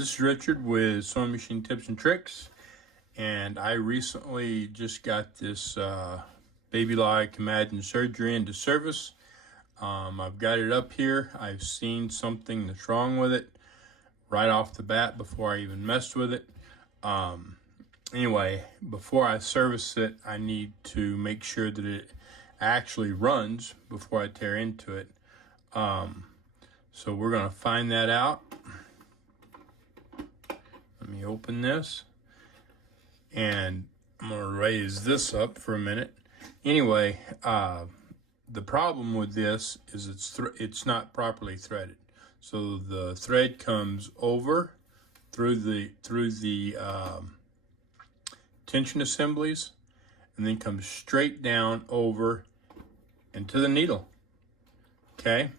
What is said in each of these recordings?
This is Richard with Sewing Machine Tips and Tricks, and I recently just got this Baby Lock Imagine Serger into service. I've got it up here. I've seen something that's wrong with it right off the bat before I even messed with it. Anyway, before I service it, I need to make sure that it actually runs before I tear into it. So we're going to find that out. Let me open this, and I'm going to raise this up for a minute. Anyway, the problem with this is it's not properly threaded. So the thread comes over through the tension assemblies, and then comes straight down over into the needle. Okay.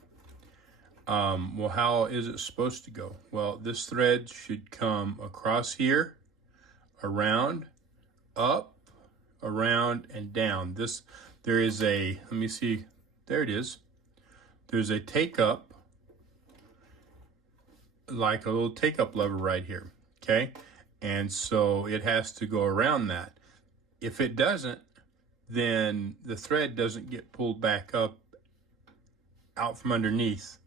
Well, how is it supposed to go? Well, this thread should come across here, around, up, around, and down. There is a, let me see, there it is. There's a take up, like a little take up lever right here, okay? And so it has to go around that. If it doesn't, then the thread doesn't get pulled back up out from underneath,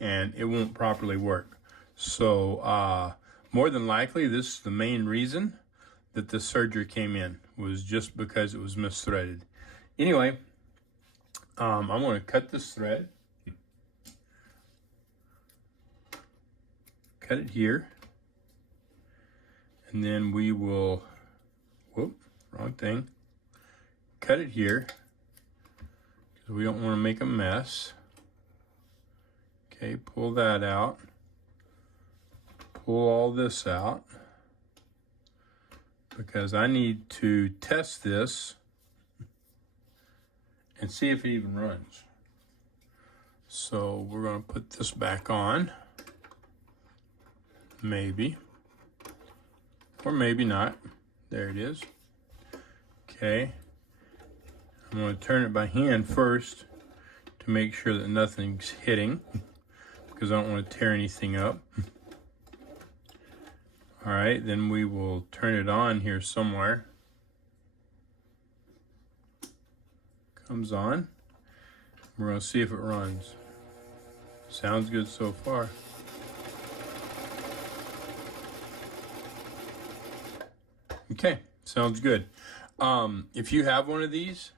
and it won't properly work. So more than likely, this is the main reason that the serger came in, was just because it was misthreaded. Anyway, I'm going to cut this thread, cut it here, and then we will, whoop, wrong thing, cut it here, because we don't want to make a mess. Okay, pull that out, pull all this out, because I need to test this and see if it even runs. So we're going to put this back on, maybe, or maybe not. There it is. Okay, I'm going to turn it by hand first to make sure that nothing's hitting, because I don't want to tear anything up. All right, then we will turn it on here somewhere. Comes on. We're going to see if it runs. Sounds good so far. Okay, sounds good. If you have one of these,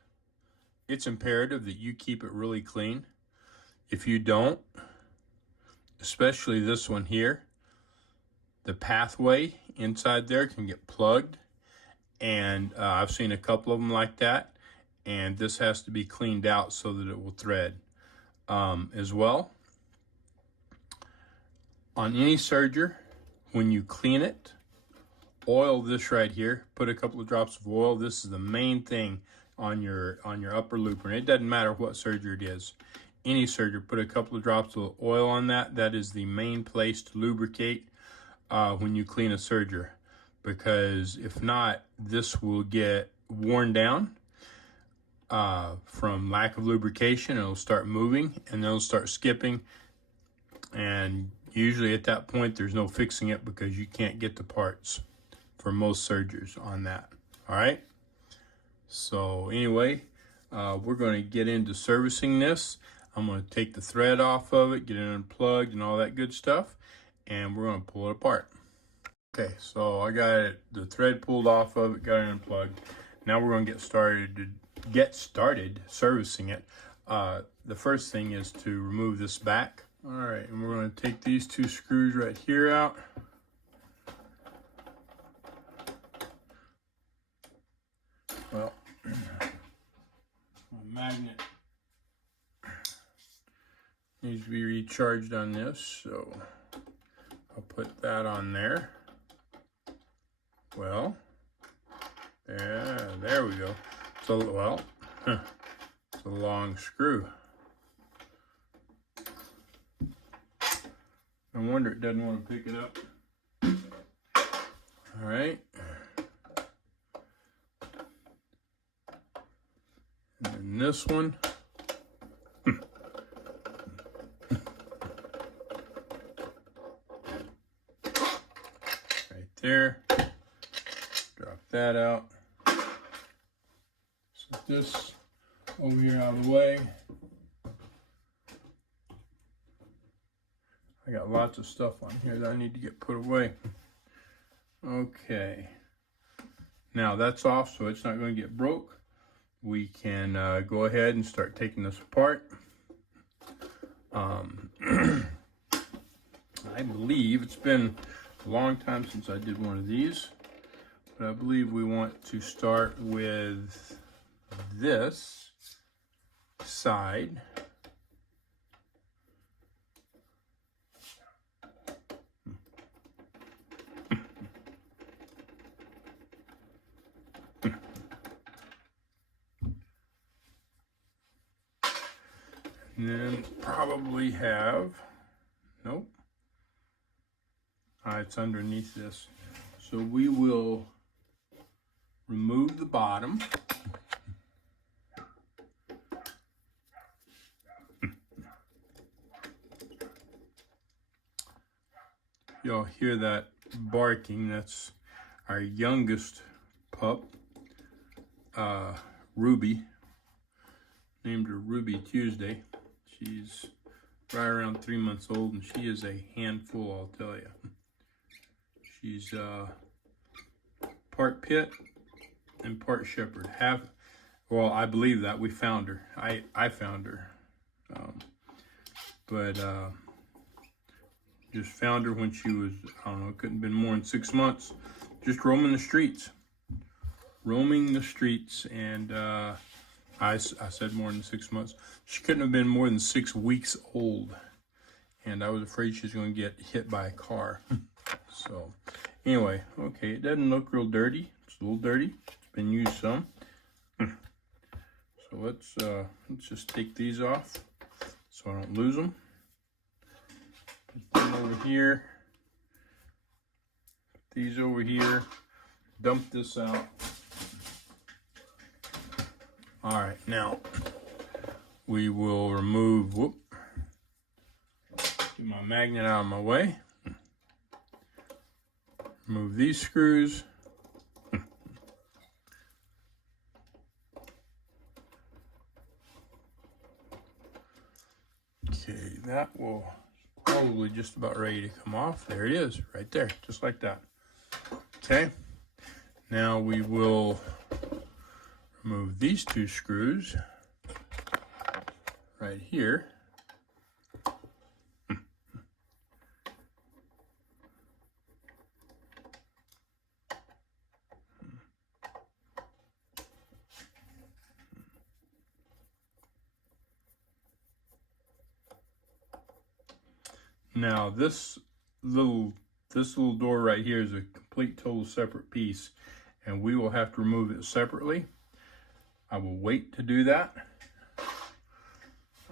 it's imperative that you keep it really clean. If you don't, especially this one here, the pathway inside there can get plugged, and I've seen a couple of them like that, and this has to be cleaned out so that it will thread. As well, on any serger, when you clean it, oil this right here. Put a couple of drops of oil. This is the main thing on your upper looper, and it doesn't matter what serger it is. Any serger, put a couple of drops of oil on that. That is the main place to lubricate when you clean a serger, because if not, this will get worn down from lack of lubrication. It'll start moving, and then it'll start skipping, and usually at that point there's no fixing it, because you can't get the parts for most sergers on that. All right, so anyway, we're going to get into servicing this. I'm going to take the thread off of it, get it unplugged and all that good stuff, and we're going to pull it apart. Okay, so I got the thread pulled off of it, got it unplugged. Now we're going to get started servicing it. The first thing is to remove this back. All right, and we're going to take these two screws right here out. Well, my magnet needs to be recharged on this, so I'll put that on there. Well, yeah, there we go. So, well, it's a long screw. No wonder it doesn't want to pick it up. All right. And then this one. there. Drop that out. Set this over here out of the way. I got lots of stuff on here that I need to get put away. Okay. Now that's off, so it's not going to get broke. We can go ahead and start taking this apart. I believe it's been a long time since I did one of these, but I believe we want to start with this side. And then probably have, nope, it's underneath this. So we will remove the bottom. Y'all hear that barking? That's our youngest pup, Ruby. Named her Ruby Tuesday. She's right around 3 months old, and she is a handful, I'll tell you. She's part pit and part shepherd. Well, I believe that. We found her. I found her. Just found her when she was, I don't know, it couldn't have been more than 6 months. Just roaming the streets. And I said more than 6 months. She couldn't have been more than 6 weeks old. And I was afraid she was going to get hit by a car. So, anyway, okay, it doesn't look real dirty. It's a little dirty. It's been used some. So let's just take these off so I don't lose them. Put them over here. Put these over here. Dump this out. All right, now we will remove, get my magnet out of my way. Remove these screws. Okay, that will probably just about ready to come off. There it is, right there, just like that. Okay, now we will remove these 2 screws right here. Now this little door right here is a complete total separate piece, and we will have to remove it separately. I will wait to do that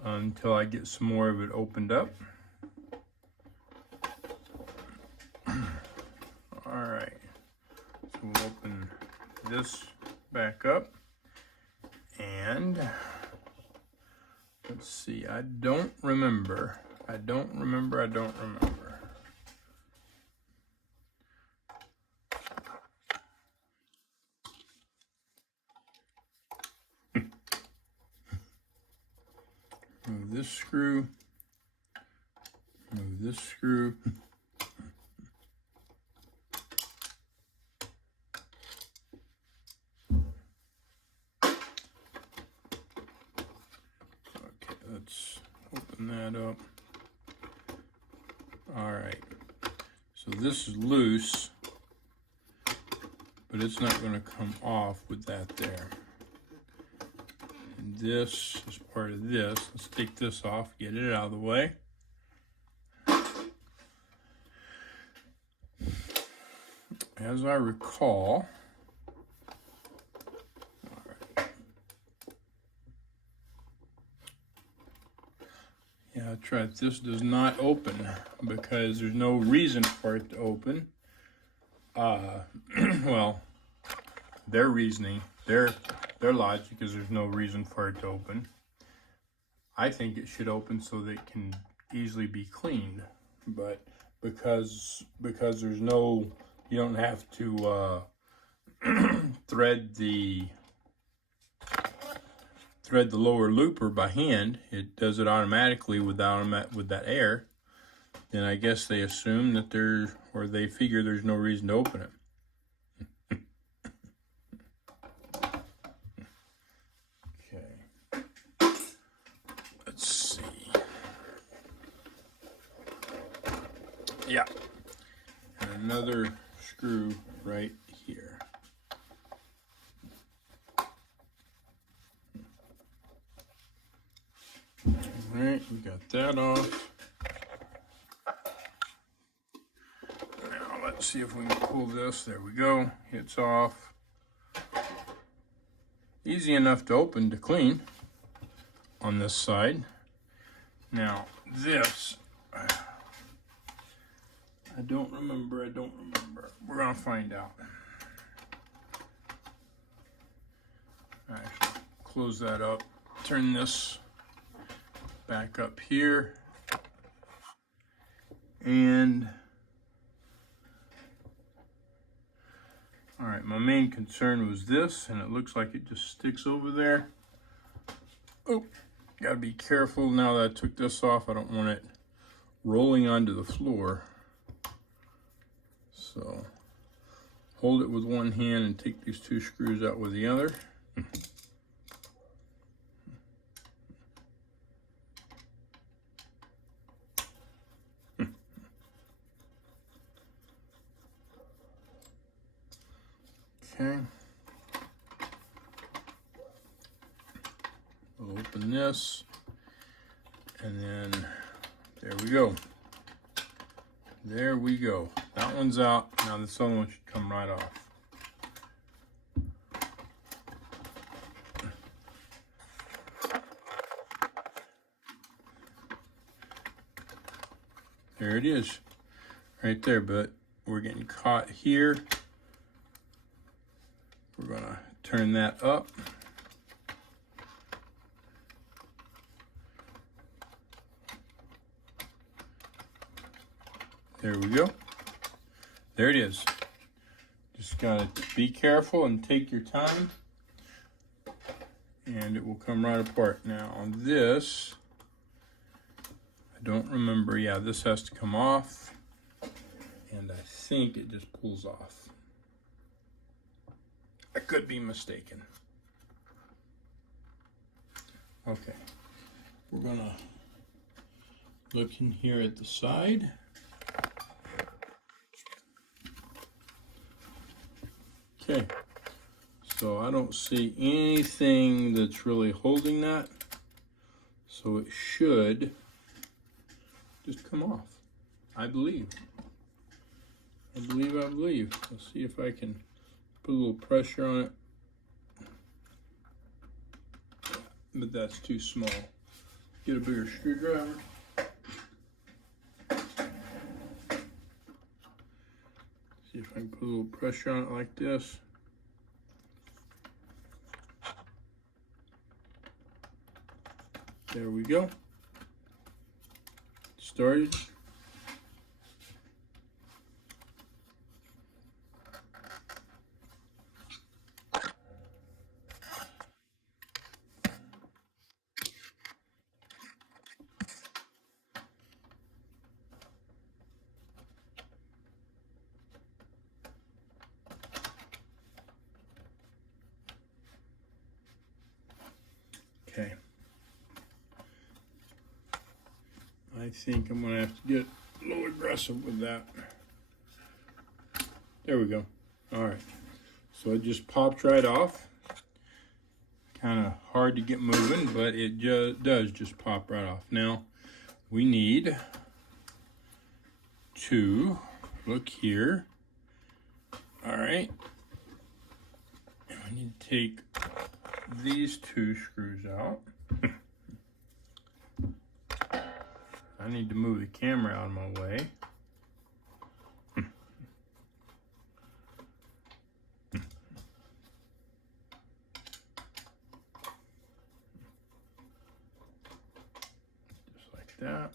until I get some more of it opened up. All right, so we'll open this back up, and let's see, I don't remember. Move this screw. Move this screw. Okay, let's open that up. All right, so this is loose, but it's not going to come off with that there. And this is part of this. Let's take this off, get it out of the way. As I recall, yeah, I tried. This does not open because there's no reason for it to open. Well, their reasoning, their logic is there's no reason for it to open. I think it should open so that it can easily be cleaned, but because there's no, You don't have to thread the lower looper by hand. It does it automatically with that air. Then I guess they assume that they figure there's no reason to open it. Okay. Let's see. Yeah. And another screw right here. All right, we got that off. Now let's see if we can pull this. There we go. It's off. Easy enough to open, to clean on this side. Now this, I don't remember. We're gonna find out. Actually, close that up. Turn this back up here. And all right, my main concern was this, and it looks like it just sticks over there. Oh, gotta be careful now that I took this off. I don't want it rolling onto the floor. So hold it with one hand and take these two screws out with the other. Okay. We'll open this, and then there we go. There we go. That one's out. Now this other one should come right off. There it is, right there, but we're getting caught here. We're gonna turn that up. There we go. There it is. Just gotta be careful and take your time, and it will come right apart. Now on this, I don't remember. Yeah, this has to come off, and I think it just pulls off. I could be mistaken. Okay, we're gonna look in here at the side. Okay, so I don't see anything that's really holding that, so it should just come off. I believe. Let's see if I can put a little pressure on it. But that's too small. Get a bigger screwdriver. See if I can put a little pressure on it like this. There we go. Started. Okay. I think I'm gonna have to get a little aggressive with that. There we go. All right. So it just popped right off. Kind of hard to get moving, but it does just pop right off. Now we need to look here. All right. I need to take these two screws out. I need to move the camera out of my way. Just like that.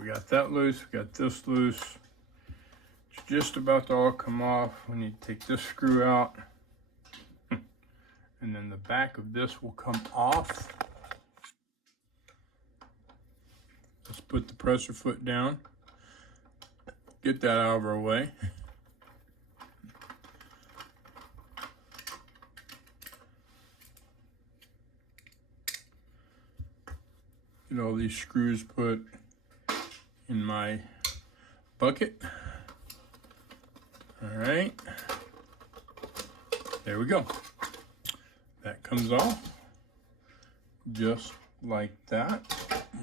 we got that loose, we got this loose. It's just about to all come off. We need to take this screw out. And then the back of this will come off. Let's put the presser foot down. Get that out of our way. Get all these screws put in my bucket. All right, there we go. That comes off just like that.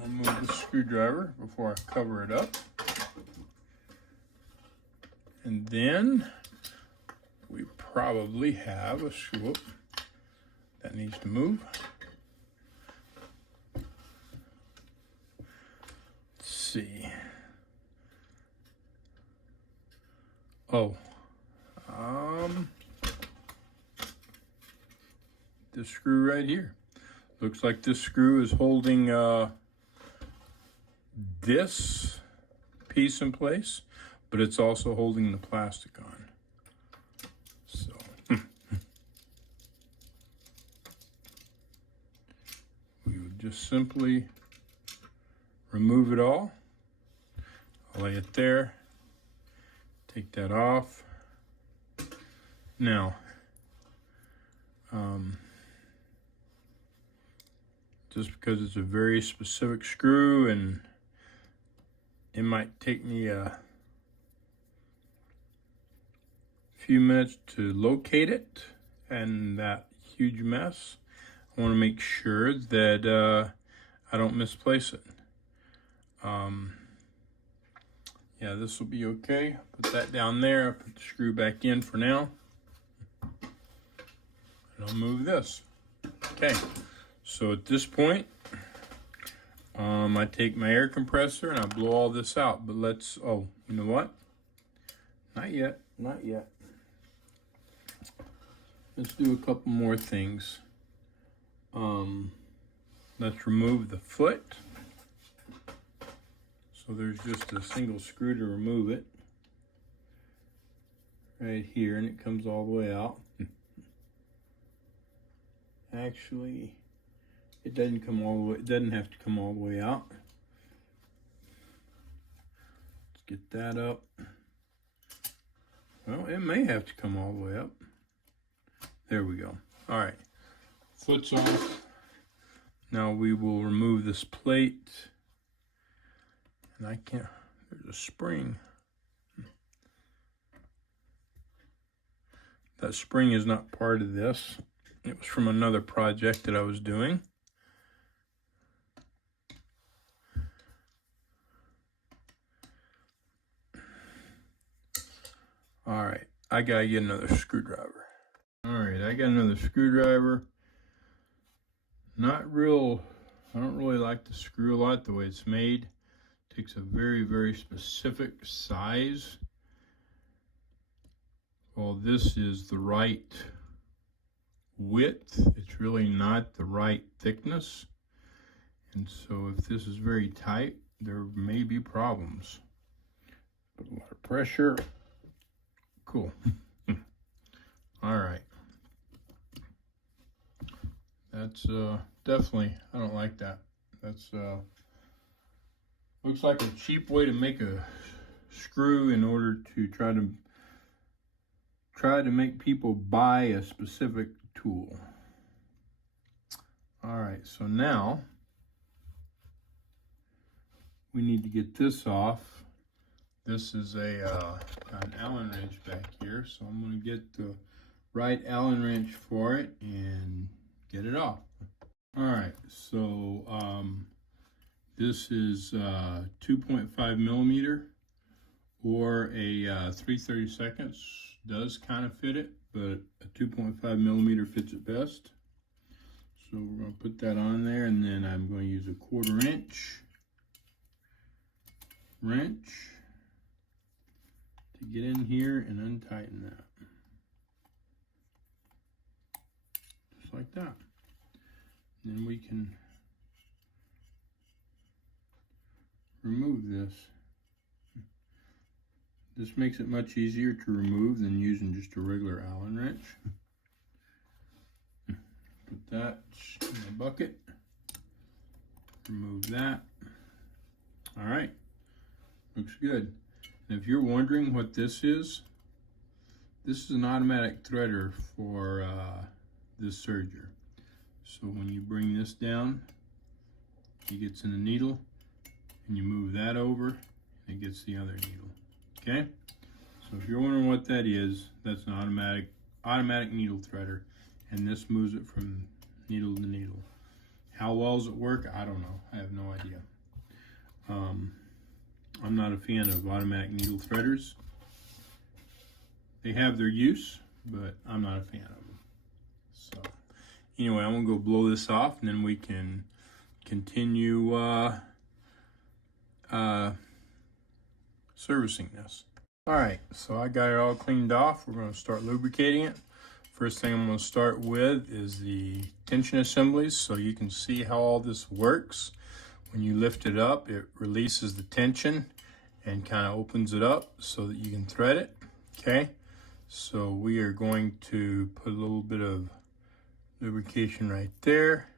I'll move the screwdriver before I cover it up. And then we probably have a screw that needs to move. Let's see. Oh, this screw right here. Looks like this screw is holding this piece in place, but it's also holding the plastic on. So we would just simply remove it all. I'll lay it there. Take that off. Now, just because it's a very specific screw and it might take me a few minutes to locate it and that huge mess, I want to make sure that I don't misplace it. Yeah, this will be okay. Put that down there. I'll put the screw back in for now. And I'll move this. Okay, so at this point, I take my air compressor and I blow all this out. But let's, oh, you know what? Not yet, not yet. Let's do a couple more things. Let's remove the foot. So there's just a single screw to remove it. Right here, and it comes all the way out. Actually, it doesn't come all the way, it doesn't have to come all the way out. Let's get that up. Well, it may have to come all the way up. There we go. All right, foot's off. Now we will remove this plate. And I can't, there's a spring. That spring is not part of this. It was from another project that I was doing. All right, I gotta get another screwdriver. All right, I got another screwdriver. Not real, I don't really like the screw a lot the way it's made. Takes a very, very specific size. Well, this is the right width. It's really not the right thickness. And so if this is very tight, there may be problems. Put a lot of pressure. Cool. All right. That's definitely, I don't like that. That's looks like a cheap way to make a screw in order to try to make people buy a specific tool. All right, so now we need to get this off. This is an Allen wrench back here, so I'm going to get the right Allen wrench for it and get it off. All right, so this is 2.5 millimeter or a 3/32 does kind of fit it, but a 2.5 millimeter fits it best. So we're going to put that on there, and then I'm going to use a 1/4 inch wrench to get in here and untighten that. Just like that. And then we can remove this. This makes it much easier to remove than using just a regular Allen wrench. Put that in the bucket. Remove that. All right, looks good. And if you're wondering what this is an automatic threader for this serger. So when you bring this down, it gets in the needle, and you move that over, and it gets the other needle. Okay? So if you're wondering what that is, that's an automatic needle threader, and this moves it from needle to needle. How well does it work? I don't know. I have no idea. I'm not a fan of automatic needle threaders. They have their use, but I'm not a fan of them. So anyway, I'm gonna go blow this off, and then we can continue servicing this. All right, so I got it all cleaned off. We're gonna start lubricating it. First thing I'm gonna start with is the tension assemblies, so you can see how all this works. When you lift it up, it releases the tension and kind of opens it up so that you can thread it, okay? So we are going to put a little bit of lubrication right there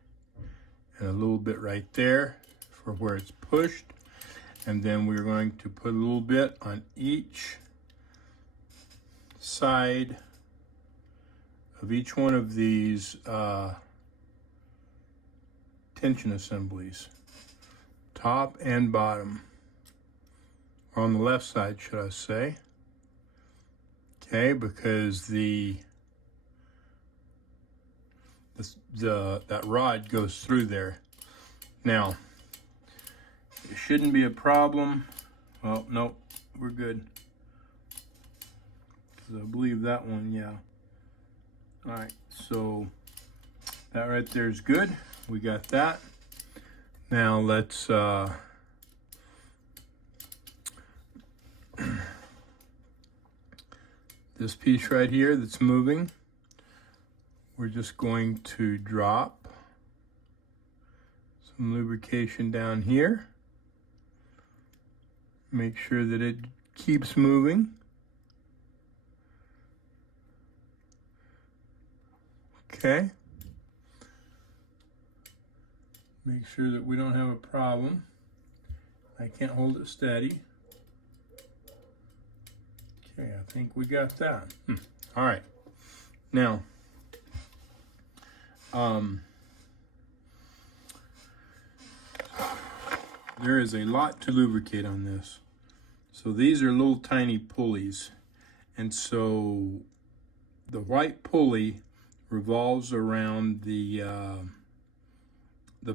and a little bit right there for where it's pushed. And then we're going to put a little bit on each side of each one of these tension assemblies, top and bottom, or on the left side, should I say. Okay, because that rod goes through there. Now, it shouldn't be a problem. Well, nope, we're good. Because I believe that one, yeah. All right, so that right there is good. We got that. Now let's this piece right here that's moving, we're just going to drop some lubrication down here. Make sure that it keeps moving. Okay. Make sure that we don't have a problem. I can't hold it steady. Okay, I think we got that. All right. Now, there is a lot to lubricate on this. So these are little tiny pulleys. And so the white pulley revolves around the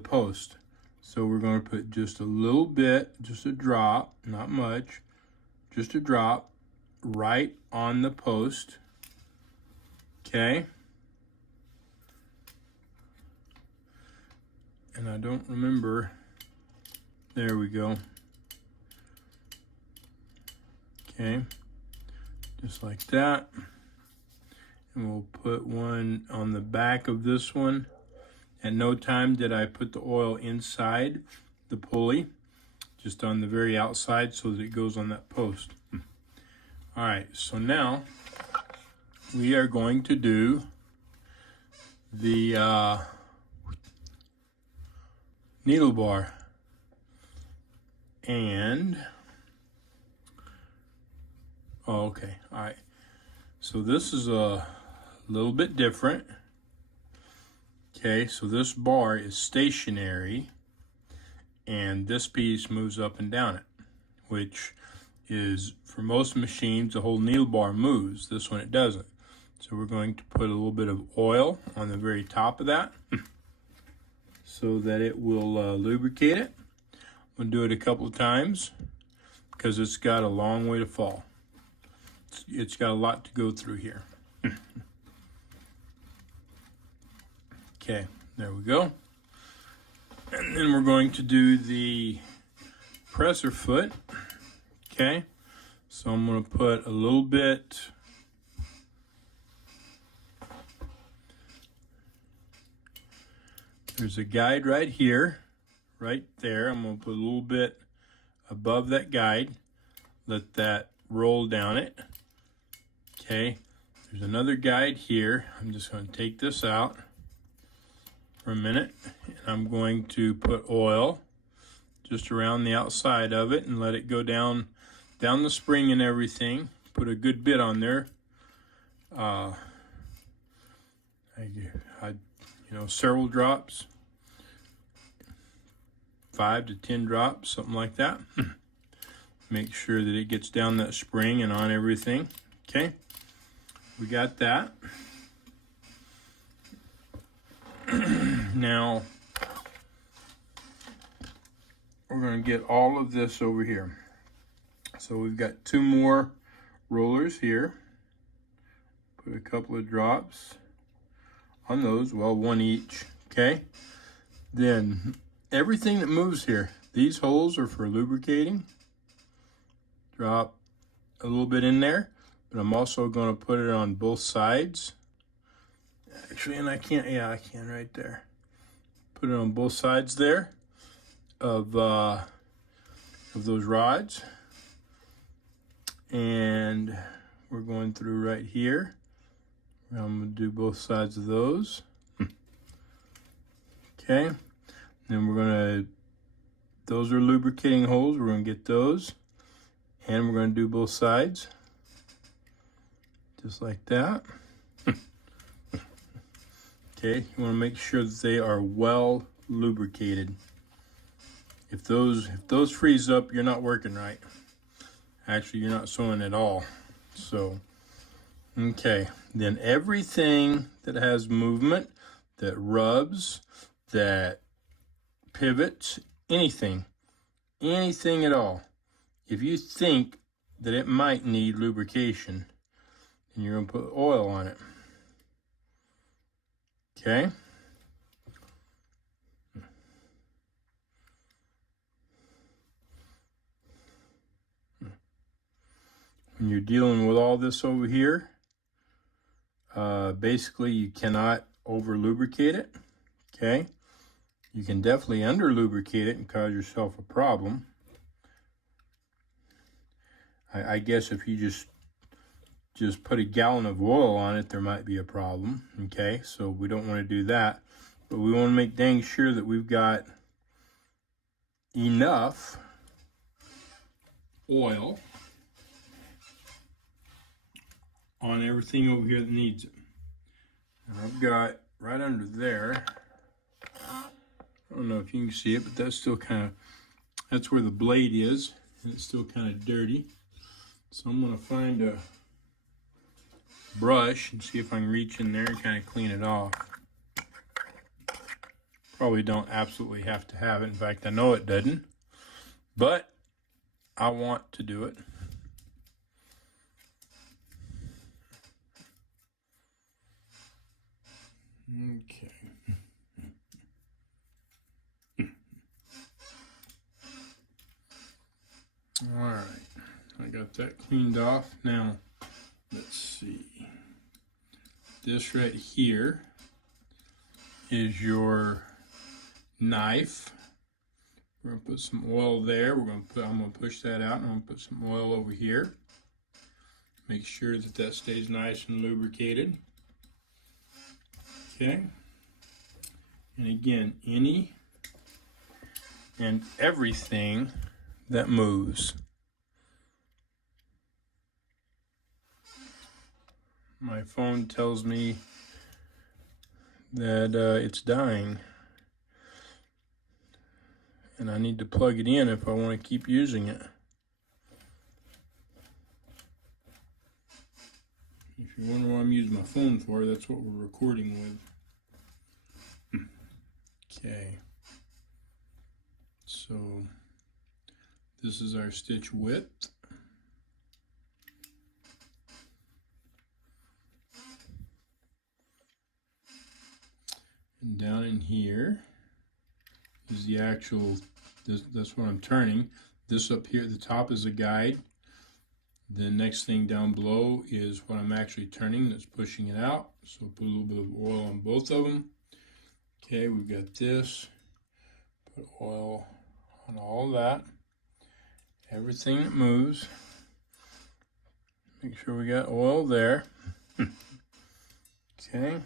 post. So we're going to put just a little bit, just a drop, not much, just a drop right on the post. Okay. And I don't remember. There we go. Okay. Just like that. And we'll put one on the back of this one. At no time did I put the oil inside the pulley, just on the very outside so that it goes on that post. All right, so now we are going to do the needle bar. And, oh, okay, all right. So this is a little bit different. Okay, so this bar is stationary, and this piece moves up and down it, which is, for most machines, the whole needle bar moves. This one, it doesn't. So we're going to put a little bit of oil on the very top of that so that it will lubricate it. I'm going to do it a couple of times because it's got a long way to fall. It's got a lot to go through here. Okay, there we go. And then we're going to do the presser foot. Okay, so I'm going to put a little bit there's a guide right here, right there. I'm going to put a little bit above that guide. Let that roll down it. Okay, there's another guide here. I'm just going to take this out for a minute, and I'm going to put oil just around the outside of it and let it go down the spring and everything. Put a good bit on there. Several drops, 5 to 10 drops, something like that. Make sure that it gets down that spring and on everything. Okay, we got that. Now we're going to get all of this over here. So we've got 2 more rollers here. Put a couple of drops on those, well, 1 each. Okay, then everything that moves here, these holes are for lubricating. Drop a little bit in there, but I'm also going to put it on both sides. Actually, and I can right there. Put it on both sides there of those rods. And we're going through right here. I'm going to do both sides of those. Okay. Then we're going to, those are lubricating holes. We're going to get those. And we're going to do both sides. Just like that. Okay. You want to make sure that they are well lubricated. If those freeze up, you're not working right. Actually, you're not sewing at all. So, okay. Then everything that has movement, that rubs, that pivots, anything at all, if you think that it might need lubrication, then you're going to put oil on it. Okay? When you're dealing with all this over here, basically you cannot over lubricate it. Okay, you can definitely under lubricate it and cause yourself a problem. I guess if you just put a gallon of oil on it, there might be a problem. Okay, so we don't want to do that, but we want to make dang sure that we've got enough oil on everything over here that needs it. And I've got right under there, I don't know if you can see it, but that's still that's where the blade is, and it's still kind of dirty. So I'm going to find a brush and see if I can reach in there and kind of clean it off. Probably don't absolutely have to have it. In fact, I know it doesn't, but I want to do it. Okay. All right, I got that cleaned off. Now, let's see. This right here is your knife. We're gonna put some oil there. I'm gonna push that out, and I'm gonna put some oil over here. Make sure that that stays nice and lubricated. Okay. And again, any and everything that moves. My phone tells me that it's dying, and I need to plug it in if I want to keep using it. If you wonder what I'm using my phone for, that's what we're recording with. Okay, so this is our stitch width. And down in here is the actual, that's what I'm turning. This up here at the top is a guide. The next thing down below is what I'm actually turning, that's pushing it out. So put a little bit of oil on both of them. Okay, we've got this. Put oil on all that. everything that moves. Make sure we got oil there. Okay.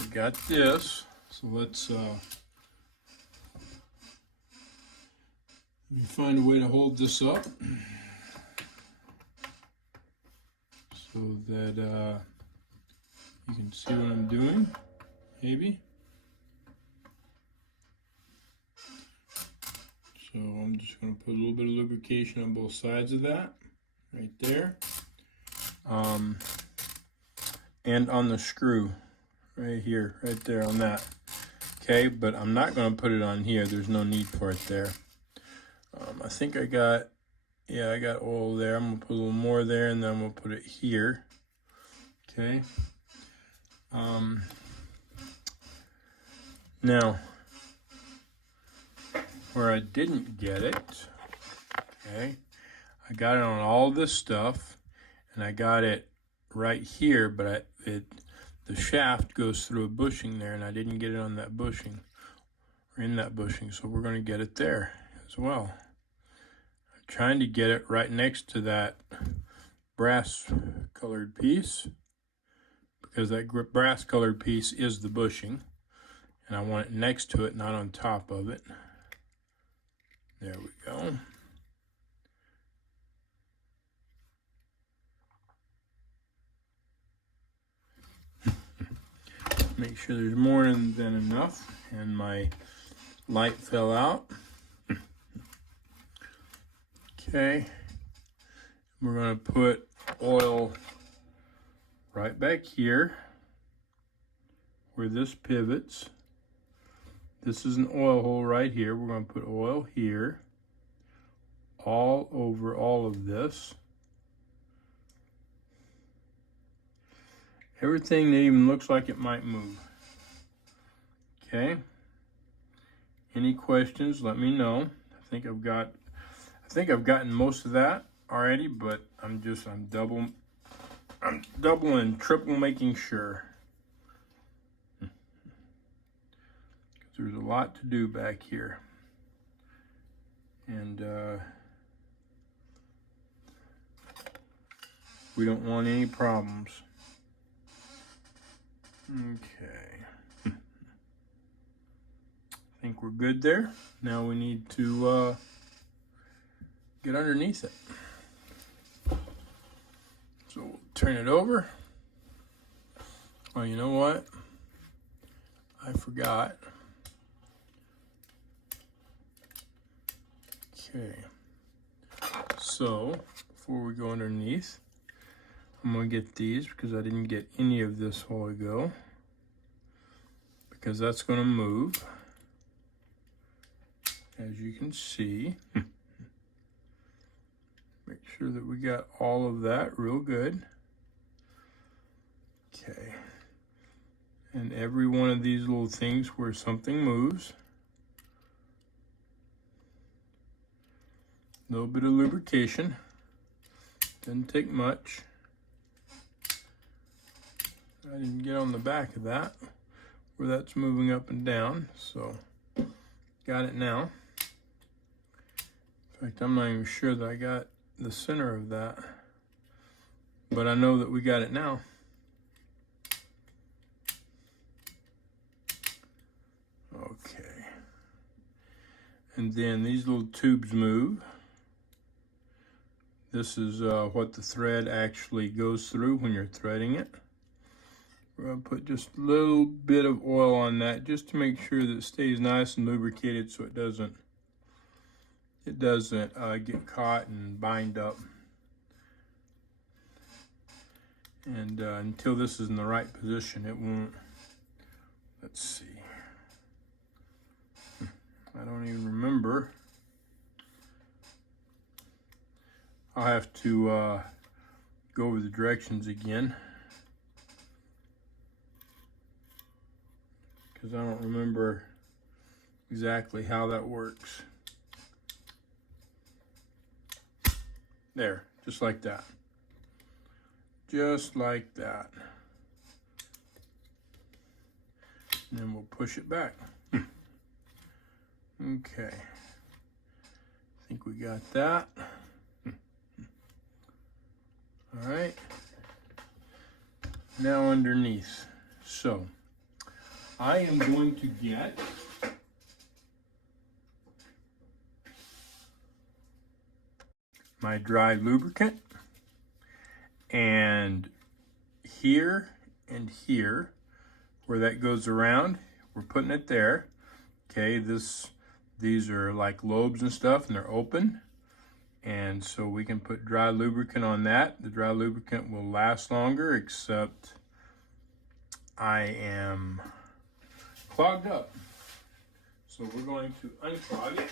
We got this. So let's let me find a way to hold this up so that you can see what I'm doing, maybe. So I'm just going to put a little bit of lubrication on both sides of that, right there. And on the screw, right here, right there on that. Okay, but I'm not going to put it on here. There's no need for it there. I think I got oil there. I'm going to put a little more there, and then I'm going to put it here. Okay. Now, where I didn't get it, okay, I got it on all this stuff, and I got it right here, but the shaft goes through a bushing there, and I didn't get it on that bushing, or in that bushing, so we're going to get it there as well. I'm trying to get it right next to that brass colored piece, because that brass colored piece is the bushing, and I want it next to it, not on top of it. There we go. Make sure there's more than enough, and my light fell out. Okay, we're going to put oil right back here where this pivots. This is an oil hole right here. We're going to put oil here, all over all of this. Everything that even looks like it might move. Okay. Any questions, let me know. I think I've gotten most of that already, but I'm double and triple making sure. There's a lot to do back here. And we don't want any problems. Okay. I think we're good there. Now we need to get underneath it. So we'll turn it over. Oh, you know what? I forgot. Okay. So before we go underneath, I'm going to get these because I didn't get any of this while ago, because that's going to move, as you can see. Make sure that we got all of that real good. Okay. And every one of these little things where something moves. A little bit of lubrication. Doesn't take much. I didn't get on the back of that, where that's moving up and down, so got it now. In fact, I'm not even sure that I got the center of that, but I know that we got it now. Okay. And then these little tubes move. This is what the thread actually goes through when you're threading it. We're going to put just a little bit of oil on that just to make sure that it stays nice and lubricated, so it doesn't get caught and bind up. And until this is in the right position, it won't. Let's see. I don't even remember. I'll have to go over the directions again, because I don't remember exactly how that works. There, just like that. Just like that. And then we'll push it back. Okay. I think we got that. All right. Now underneath. So I am going to get my dry lubricant, and here and here where that goes around, we're putting it there. Okay, these are like lobes and stuff, and they're open, and so we can put dry lubricant on that. The dry lubricant will last longer, except I am clogged up, so we're going to unclog it.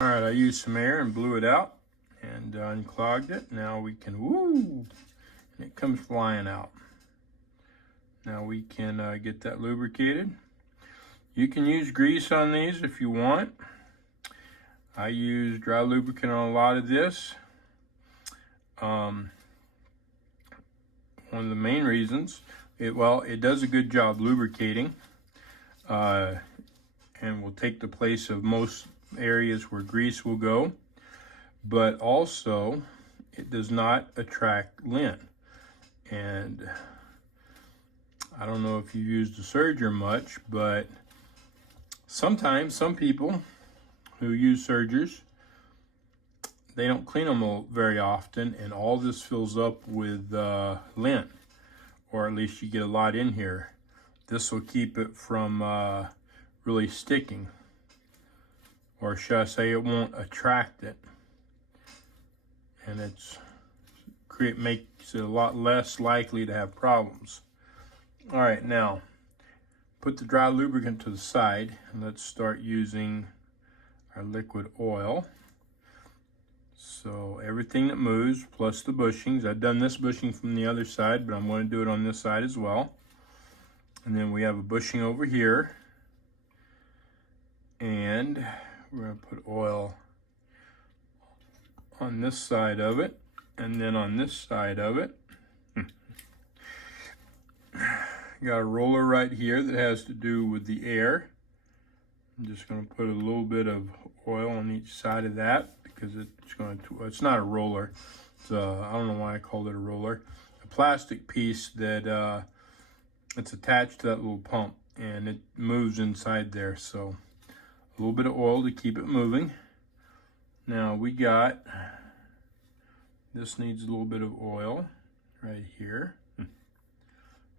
All right, I used some air and blew it out and unclogged it. Now we can, woo, and it comes flying out. Now we can get that lubricated. You can use grease on these if you want. I use dry lubricant on a lot of this. One of the main reasons, it does a good job lubricating, and will take the place of most areas where grease will go, but also it does not attract lint. And I don't know if you use the serger much, but sometimes some people who use sergers, they don't clean them very often, and all this fills up with lint, or at least you get a lot in here. This will keep it from really sticking, or should I say it won't attract it, and makes it a lot less likely to have problems. All right, now put the dry lubricant to the side, and let's start using our liquid oil. So everything that moves plus the bushings. I've done this bushing from the other side, but I'm going to do it on this side as well. And then we have a bushing over here, and we're going to put oil on this side of it, and then on this side of it. Got a roller right here that has to do with the air. I'm just going to put a little bit of oil on each side of that, because it's not a roller. It's I don't know why I called it a roller. A plastic piece that it's attached to that little pump, and it moves inside there. So a little bit of oil to keep it moving. Now this needs a little bit of oil right here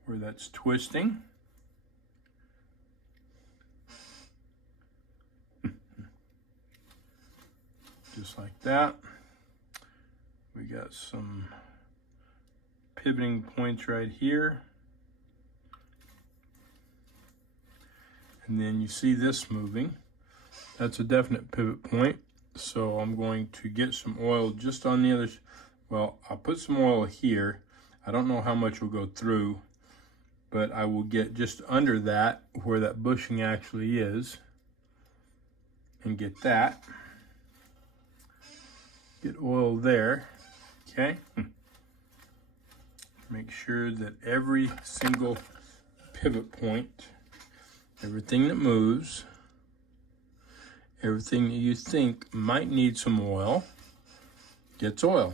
where that's twisting. Just like that. We got some pivoting points right here. And then you see this moving. That's a definite pivot point. So I'm going to get some oil just on the other, well, I'll put some oil here. I don't know how much will go through, but I will get just under that where that bushing actually is, and get that. Get oil there, okay? Make sure that every single pivot point, everything that moves, everything that you think might need some oil, gets oil.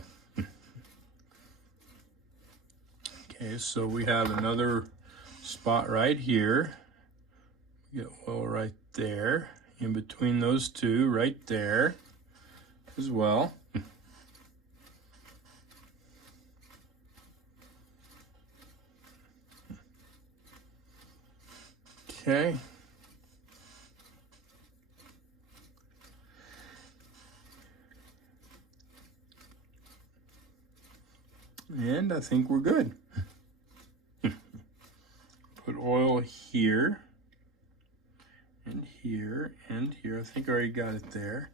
Okay, so we have another spot right here. Get oil right there, in between those two, right there as well. Okay. And I think we're good. Put oil here, and here, and here. I think I already got it there.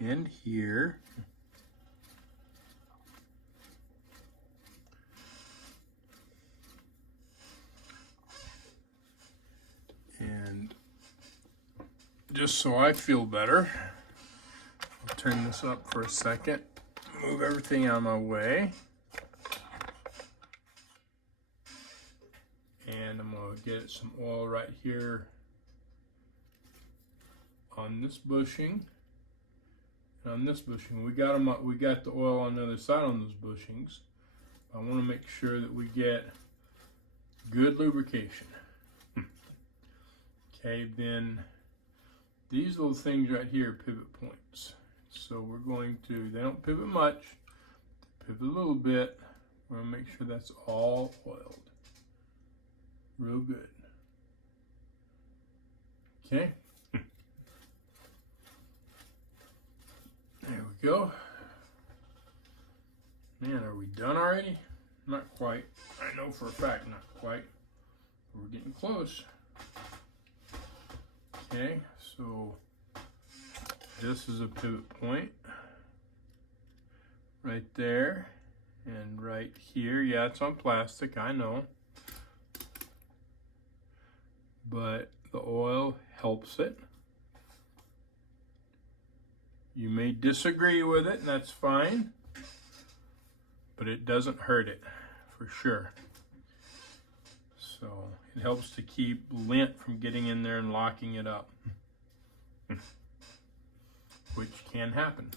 And here. And just so I feel better, I'll turn this up for a second, move everything out of my way. And I'm going to get some oil right here on this bushing and on this bushing. We got them up, we got the oil on the other side on those bushings. I want to make sure that we get good lubrication. Okay, then these little things right here are pivot points. So we're going to, they don't pivot much, pivot a little bit. We're going to make sure that's all oiled. Real good. Okay. There we go. Man, are we done already? Not quite. I know for a fact not quite. We're getting close. Okay, so this is a pivot point right there and right here. Yeah, it's on plastic, I know, but the oil helps it. You may disagree with it, and that's fine, but it doesn't hurt it for sure. So it helps to keep lint from getting in there and locking it up, which can happen.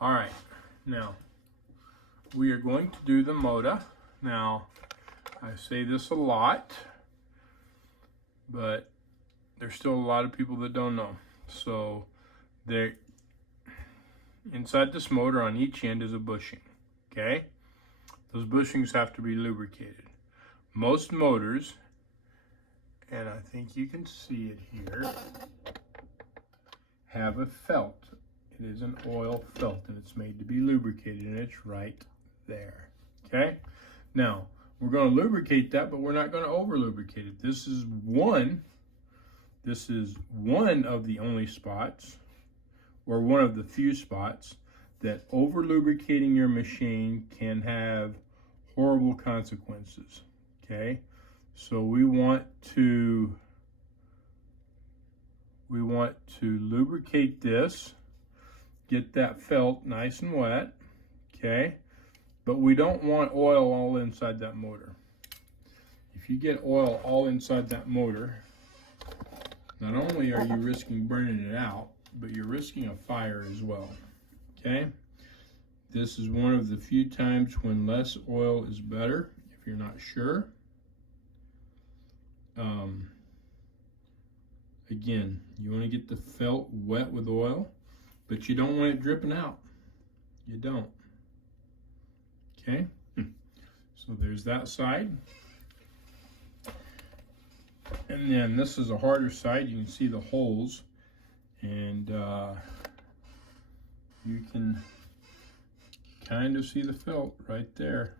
All right, now we are going to do the motor. Now, I say this a lot, but there's still a lot of people that don't know. So there, inside this motor on each end is a bushing, okay? Those bushings have to be lubricated. Most motors, and I think you can see it here, have a felt. It is an oil felt, and it's made to be lubricated, and it's right there, okay? Now, we're going to lubricate that, but we're not going to over lubricate it. This is one of the only spots, or one of the few spots, that over lubricating your machine can have horrible consequences. Okay, so we want to lubricate this, get that felt nice and wet, okay? But we don't want oil all inside that motor. If you get oil all inside that motor, not only are you risking burning it out, but you're risking a fire as well, okay? This is one of the few times when less oil is better, if you're not sure. Again, you want to get the felt wet with oil, but you don't want it dripping out. You don't. Okay? So there's that side. And then this is a harder side. You can see the holes, and you can kind of see the felt right there.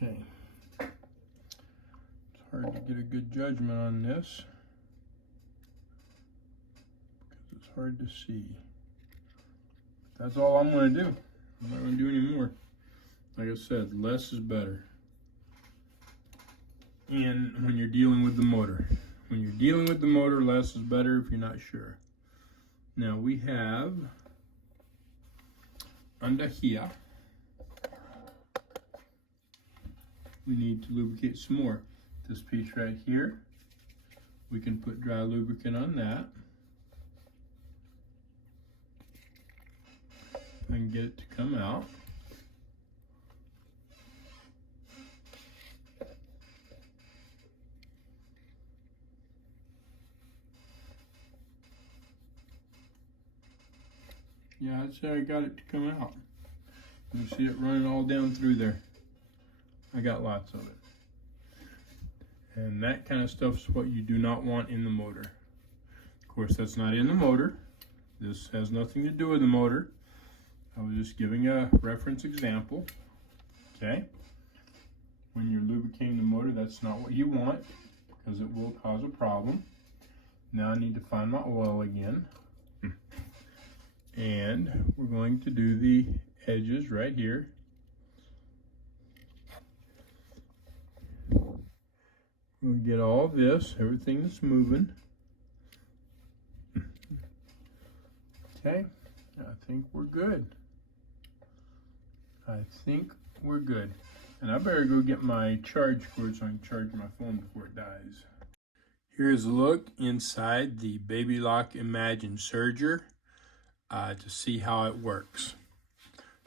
Okay, it's hard to get a good judgment on this because it's hard to see. But that's all I'm going to do. I'm not going to do any more. Like I said, less is better. And when you're dealing with the motor. When you're dealing with the motor, less is better if you're not sure. Now we have under here, we need to lubricate some more. This piece right here, we can put dry lubricant on that. I can get it to come out. Yeah, I'd say I got it to come out. You see it running all down through there. I got lots of it. And that kind of stuff is what you do not want in the motor. Of course, that's not in the motor. This has nothing to do with the motor. I was just giving a reference example. Okay? When you're lubricating the motor, that's not what you want because it will cause a problem. Now I need to find my oil again. And we're going to do the edges right here. We'll get all this, everything that's moving. Okay, I think we're good. I think we're good. And I better go get my charge cord so I can charge my phone before it dies. Here's a look inside the Baby Lock Imagine Serger to see how it works.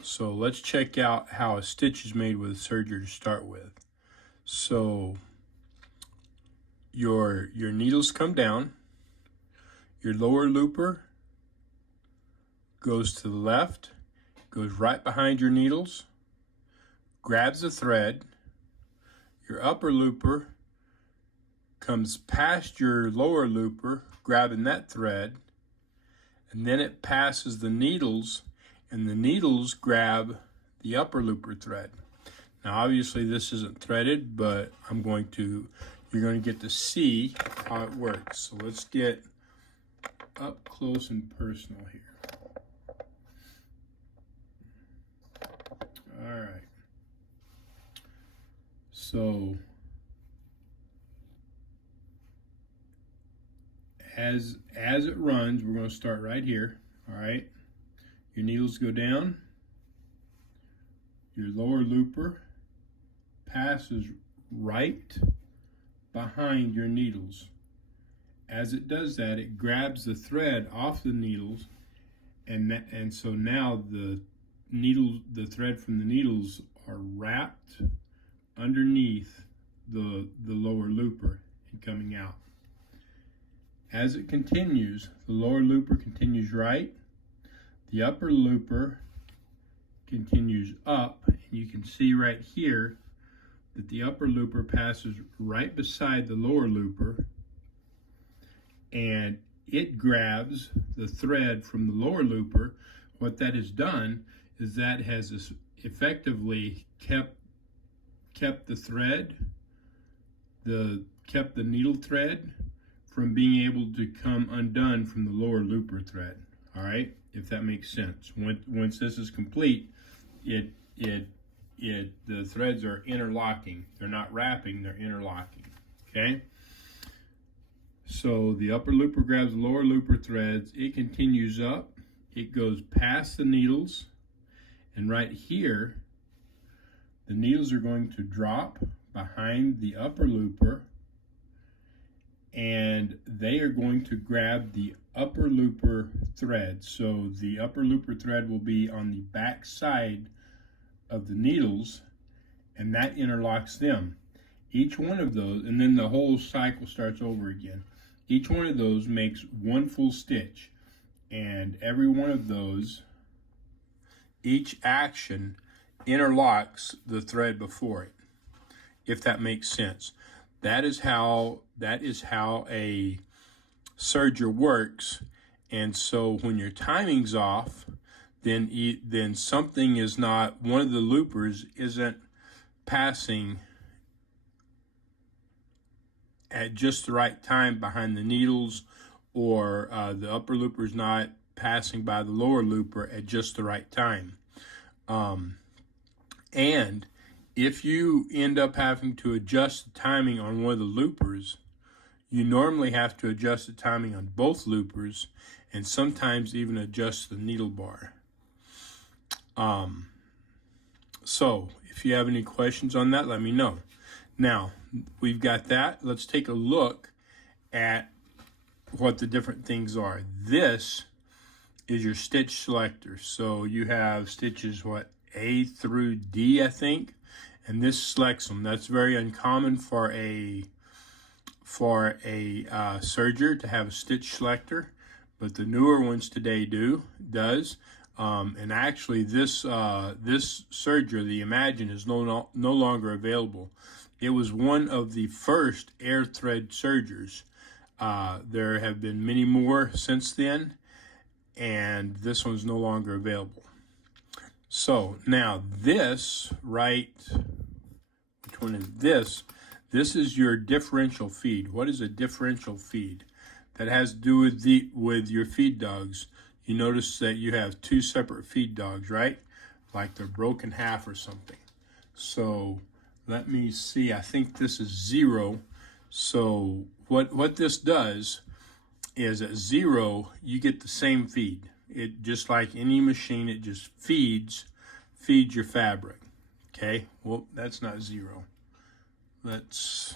So let's check out how a stitch is made with a serger to start with. So your needles come down, your lower looper goes to the left, goes right behind your needles, grabs the thread, your upper looper comes past your lower looper, grabbing that thread, and then it passes the needles, and the needles grab the upper looper thread. Now obviously this isn't threaded, but you're going to get to see how it works. So let's get up close and personal here. All right. So as it runs, we're going to start right here. All right. Your needles go down. Your lower looper passes right behind your needles. As it does that, it grabs the thread off the needles, and so now the thread from the needles are wrapped underneath the lower looper and coming out. As it continues, the lower looper continues right, the upper looper continues up, and you can see right here that the upper looper passes right beside the lower looper, and it grabs the thread from the lower looper. What that has done is that has effectively kept the thread, kept the needle thread from being able to come undone from the lower looper thread. All right, if that makes sense. Once this is complete, the threads are interlocking. They're not wrapping, they're interlocking. Okay. So the upper looper grabs the lower looper threads. It continues up. It goes past the needles, and right here, the needles are going to drop behind the upper looper, and they are going to grab the upper looper thread. So the upper looper thread will be on the back side of the needles, and that interlocks them. Each one of those, and then the whole cycle starts over again. Each one of those makes one full stitch, and every one of those, each action interlocks the thread before it, if that makes sense. That is how a serger works. And so when your timing's off, then something is not, one of the loopers isn't passing at just the right time behind the needles, or the upper looper is not passing by the lower looper at just the right time. And if you end up having to adjust the timing on one of the loopers, you normally have to adjust the timing on both loopers, and sometimes even adjust the needle bar. So if you have any questions on that, let me know. Now, we've got that. Let's take a look at what the different things are. This is your stitch selector. So you have stitches, A through D, I think, and this selects them. That's very uncommon for a serger to have a stitch selector, but the newer ones today does. And actually, this serger, the Imagine, is no longer available. It was one of the first air thread sergers. There have been many more since then, and this one's no longer available. So now this, right, which one is this? This is your differential feed. What is a differential feed? That has to do with your feed dogs. You notice that you have two separate feed dogs, right? Like they're broken half or something. So let me see, I think this is 0. So what this does is at 0, you get the same feed. It just like any machine, it just feeds your fabric. Okay, well, that's not 0. That's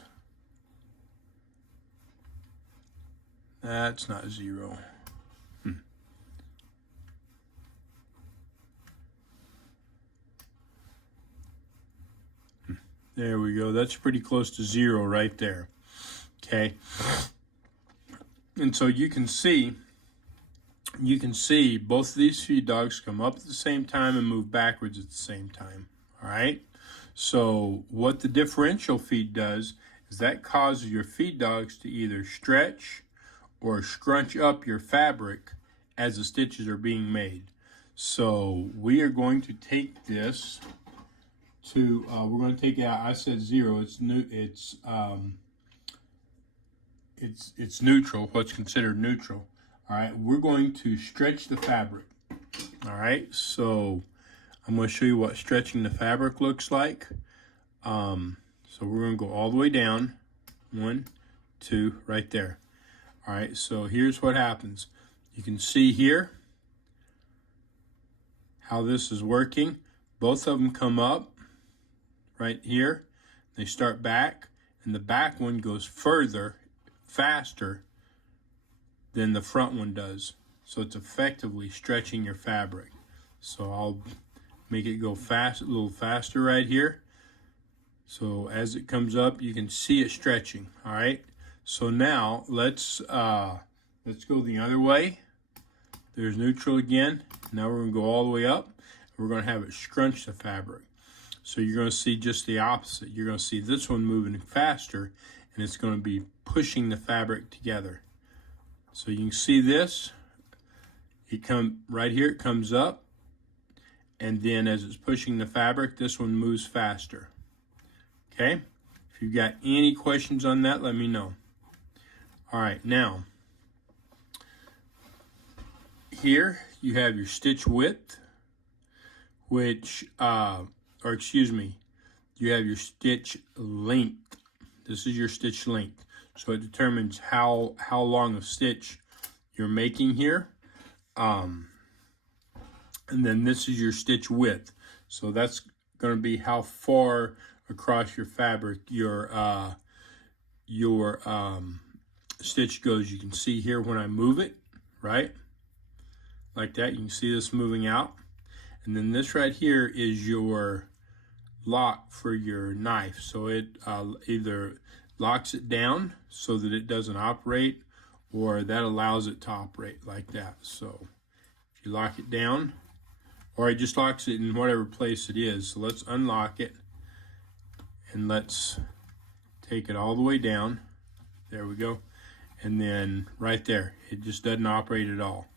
not 0. There we go. That's pretty close to 0 right there. Okay. And so you can see both of these feed dogs come up at the same time and move backwards at the same time. All right. So what the differential feed does is that causes your feed dogs to either stretch or scrunch up your fabric as the stitches are being made. So we are going to take this to, we're going to take it out. I said 0. It's neutral, what's considered neutral. All right, we're going to stretch the fabric. All right, so I'm going to show you what stretching the fabric looks like. So we're going to go all the way down. 1, 2, right there. All right, so here's what happens. You can see here how this is working. Both of them come up right here. They start back, and the back one goes faster than the front one does. So it's effectively stretching your fabric. So I'll make it go a little faster right here. So as it comes up, you can see it stretching. All right. So now let's go the other way. There's neutral again. Now we're going to go all the way up. We're going to have it scrunch the fabric. So you're going to see just the opposite. You're going to see this one moving faster, and it's going to be pushing the fabric together. So you can see this. Right here, it comes up, and then as it's pushing the fabric, this one moves faster. Okay? If you've got any questions on that, let me know. All right, now, here you have your stitch width, which, you have your stitch length. This is your stitch length. So it determines how long of stitch you're making here. And then this is your stitch width. So that's going to be how far across your fabric your stitch goes. You can see here when I move it, right? Like that, you can see this moving out. And then this right here is your lock for your knife. So it either locks it down so that it doesn't operate, or that allows it to operate like that. So if you lock it down, or it just locks it in whatever place it is. So let's unlock it, and let's take it all the way down. There we go. And then right there, it just doesn't operate at all.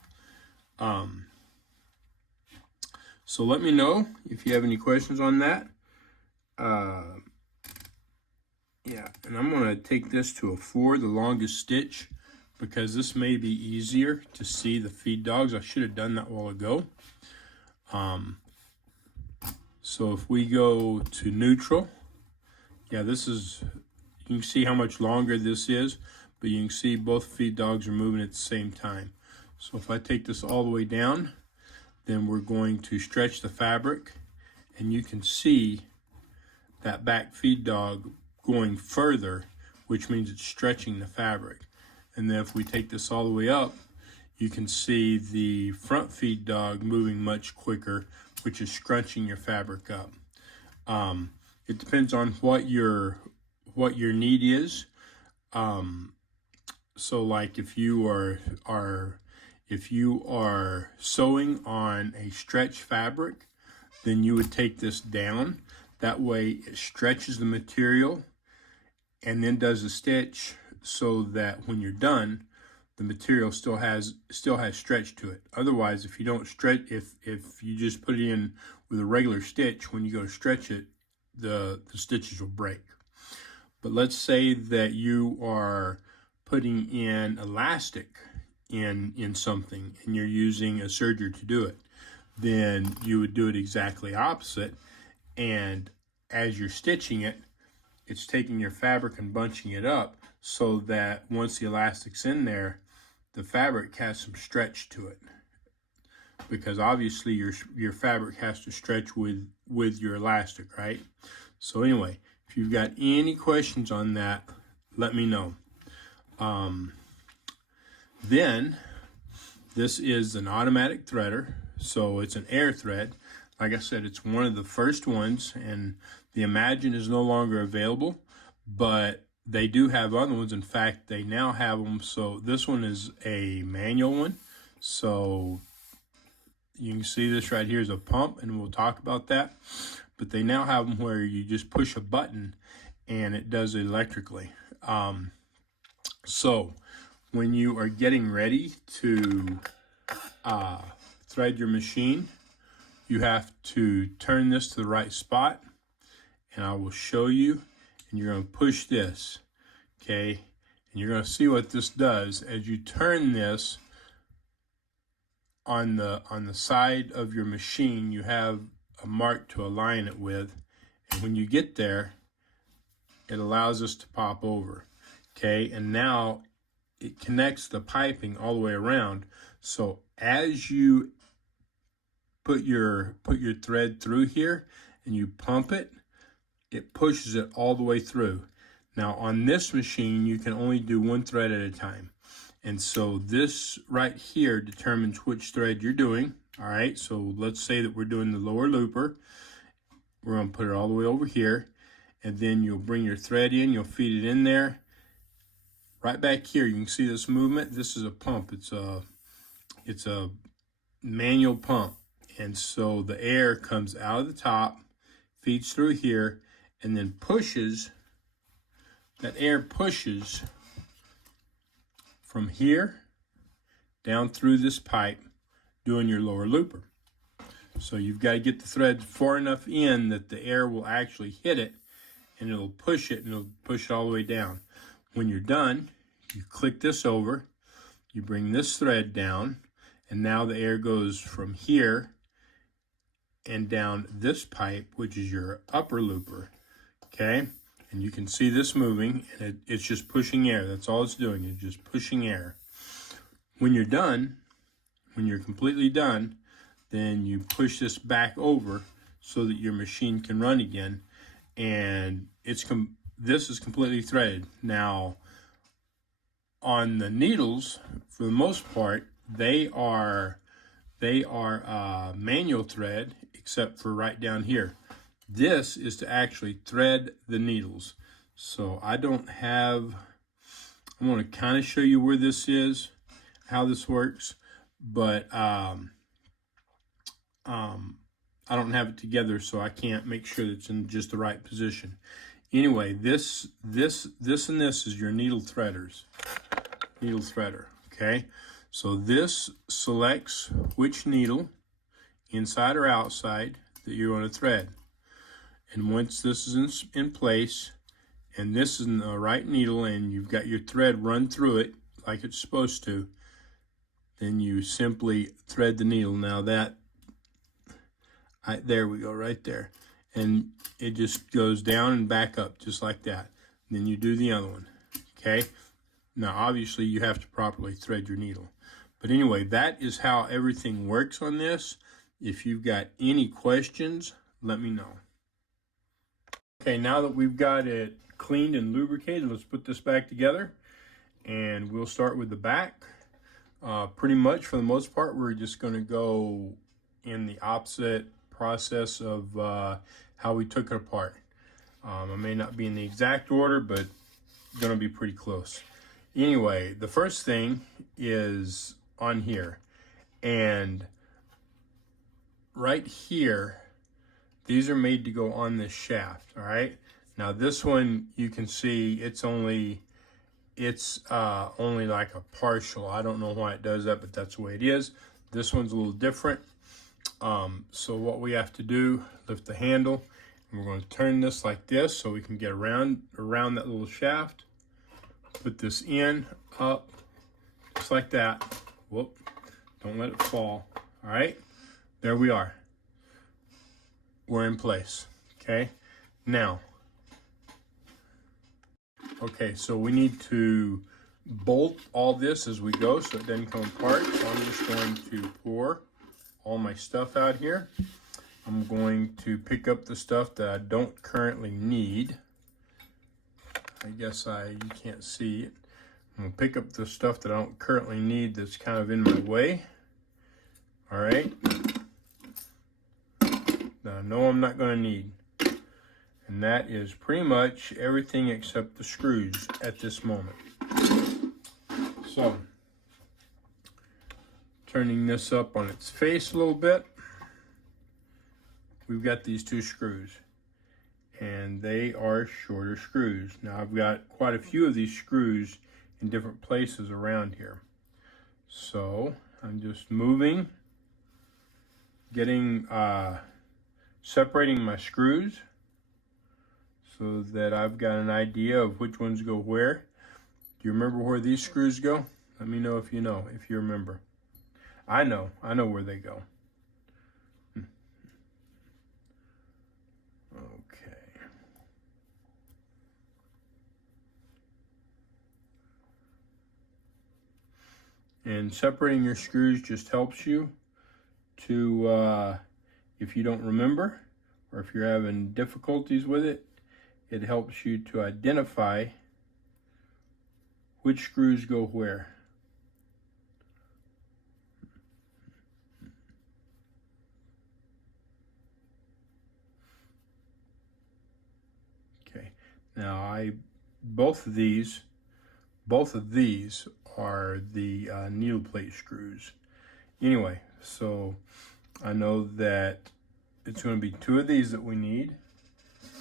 So let me know if you have any questions on that. Yeah, and I'm going to take this to a 4, the longest stitch, because this may be easier to see the feed dogs. I should have done that a while ago. So if we go to neutral, yeah, this is, you can see how much longer this is, but you can see both feed dogs are moving at the same time. So if I take this all the way down, then we're going to stretch the fabric, and you can see that back feed dog going further, which means it's stretching the fabric. And then if we take this all the way up, you can see the front feed dog moving much quicker, which is scrunching your fabric up. It depends on what your need is. So like if you are sewing on a stretch fabric, then you would take this down. That way it stretches the material and then does a stitch so that when you're done, the material still has stretch to it. Otherwise, if you don't stretch, if you just put it in with a regular stitch, when you go to stretch it, the stitches will break. But let's say that you are putting in elastic in something and you're using a serger to do it, then you would do it exactly opposite. And as you're stitching it, it's taking your fabric and bunching it up so that once the elastic's in there, the fabric has some stretch to it. because obviously your fabric has to stretch with your elastic, right? So anyway, if you've got any questions on that, let me know. Then this is an automatic threader, so it's an air thread. Like I said, it's one of the first ones, and the Imagine is no longer available, but they do have other ones. In fact, they now have them. So this one is a manual one. So you can see this right here is a pump, and we'll talk about that. But they now have them where you just push a button and it does it electrically. So when you are getting ready to thread your machine, you have to turn this to the right spot, and I will show you. And you're going to push this, okay? And you're going to see what this does as you turn this on the side of your machine. You have a mark to align it with, and when you get there, it allows us to pop over, okay? And now it connects the piping all the way around. So as you put your thread through here and you pump it, it pushes it all the way through. Now on this machine, you can only do one thread at a time. And so this right here determines which thread you're doing. All right, so let's say that we're doing the lower looper. We're gonna put it all the way over here, and then you'll bring your thread in, you'll feed it in there. Right back here, you can see this movement. This is a pump. It's a manual pump. And so the air comes out of the top, feeds through here, and then pushes, that air pushes from here down through this pipe, doing your lower looper. So you've got to get the thread far enough in that the air will actually hit it, and it'll push it, and it'll push it all the way down. When you're done, you click this over, you bring this thread down, and now the air goes from here and down this pipe, which is your upper looper, okay? And you can see this moving, and it's just pushing air. That's all it's doing, it's just pushing air. When you're done, when you're completely done, then you push this back over so that your machine can run again, and this is completely threaded. Now, on the needles, for the most part, they are manual thread, except for right down here. This is to actually thread the needles. So I want to kind of show you where this is, how this works, but I don't have it together, so I can't make sure that it's in just the right position. Anyway, this and this is your needle threader, okay? So this selects which needle, inside or outside, that you're going to thread. And once this is in place, and this is in the right needle, and you've got your thread run through it like it's supposed to, then you simply thread the needle. Now there we go, right there. And it just goes down and back up, just like that. Then you do the other one, okay? Now, obviously, you have to properly thread your needle. But anyway, that is how everything works on this. If you've got any questions, let me know. Okay, now that we've got it cleaned and lubricated, let's put this back together. And we'll start with the back. Pretty much, for the most part, we're just going to go in the opposite process of how we took it apart. I may not be in the exact order, but going to be pretty close. Anyway, the first thing is on here, and right here, these are made to go on this shaft. All right, now this one, you can see it's only like a partial. I don't know why it does that, but that's the way it is. This one's a little different. So what we have to do, lift the handle, and we're going to turn this like this so we can get around that little shaft. Put this in, up, just like that. Whoop, don't let it fall. All right, there we are. We're in place, okay? Now, okay, so we need to bolt all this as we go so it doesn't come apart. So I'm just going to pour all my stuff out here. I'm going to pick up the stuff that I don't currently need. I guess you can't see it. I'm gonna pick up the stuff that I don't currently need that's kind of in my way. All right. That I know I'm not gonna need. And that is pretty much everything except the screws at this moment. So, turning this up on its face a little bit, we've got these two screws. And they are shorter screws. Now I've got quite a few of these screws in different places around here. So I'm just moving, separating my screws so that I've got an idea of which ones go where. Do you remember where these screws go? Let me know if you know, if you remember. I know where they go. Okay. And separating your screws just helps you to, if you don't remember, or if you're having difficulties with it, it helps you to identify which screws go where. Okay, now both of these are the needle plate screws. Anyway, so I know that it's going to be two of these that we need,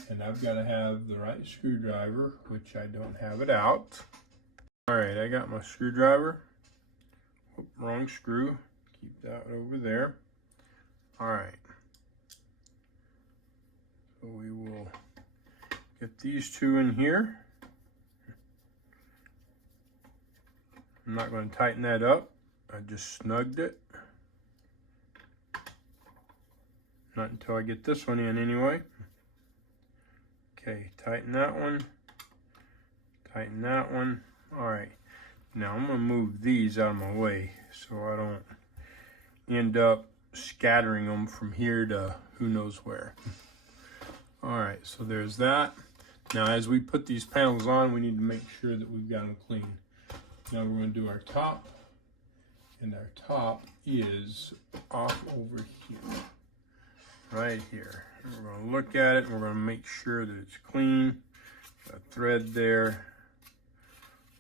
and I've got to have the right screwdriver, which I don't have it out. All right, I got my screwdriver. Whoop, wrong screw. Keep that over there. All right. So we will get these two in here. I'm not going to tighten that up. I just snugged it. Not until I get this one in anyway. Okay, tighten that one. Tighten that one. All right. Now I'm going to move these out of my way so I don't end up scattering them from here to who knows where. All right, so there's that. Now as we put these panels on, we need to make sure that we've got them clean. Now we're going to do our top, and our top is off over here, right here. And we're going to look at it, and we're going to make sure that it's clean. Got a thread there.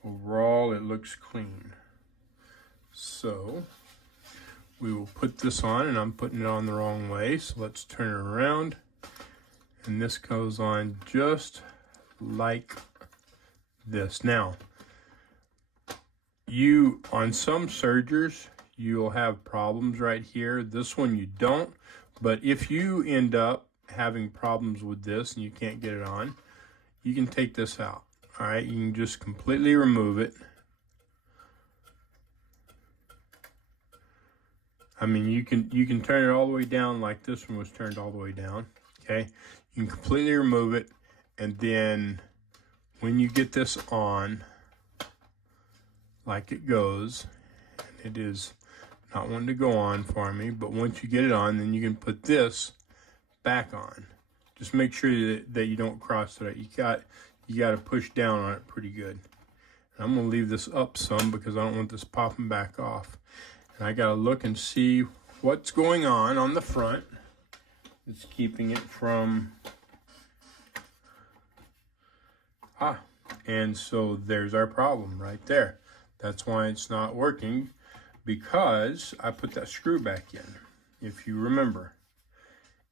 Overall, it looks clean. So we will put this on, and I'm putting it on the wrong way, so let's turn it around. And this goes on just like this. Now, on some sergers, you'll have problems right here. This one you don't, but if you end up having problems with this and you can't get it on, you can take this out. All right, you can just completely remove it. I mean, you can turn it all the way down like this one was turned all the way down. Okay, you can completely remove it, and then when you get this on, like it goes, and it is not wanting to go on for me, but once you get it on, then you can put this back on. Just make sure that you don't cross it. You got to push down on it pretty good. And I'm gonna leave this up some because I don't want this popping back off. And I gotta look and see what's going on the front. It's keeping it from, and so there's our problem right there. That's why it's not working, because I put that screw back in, if you remember.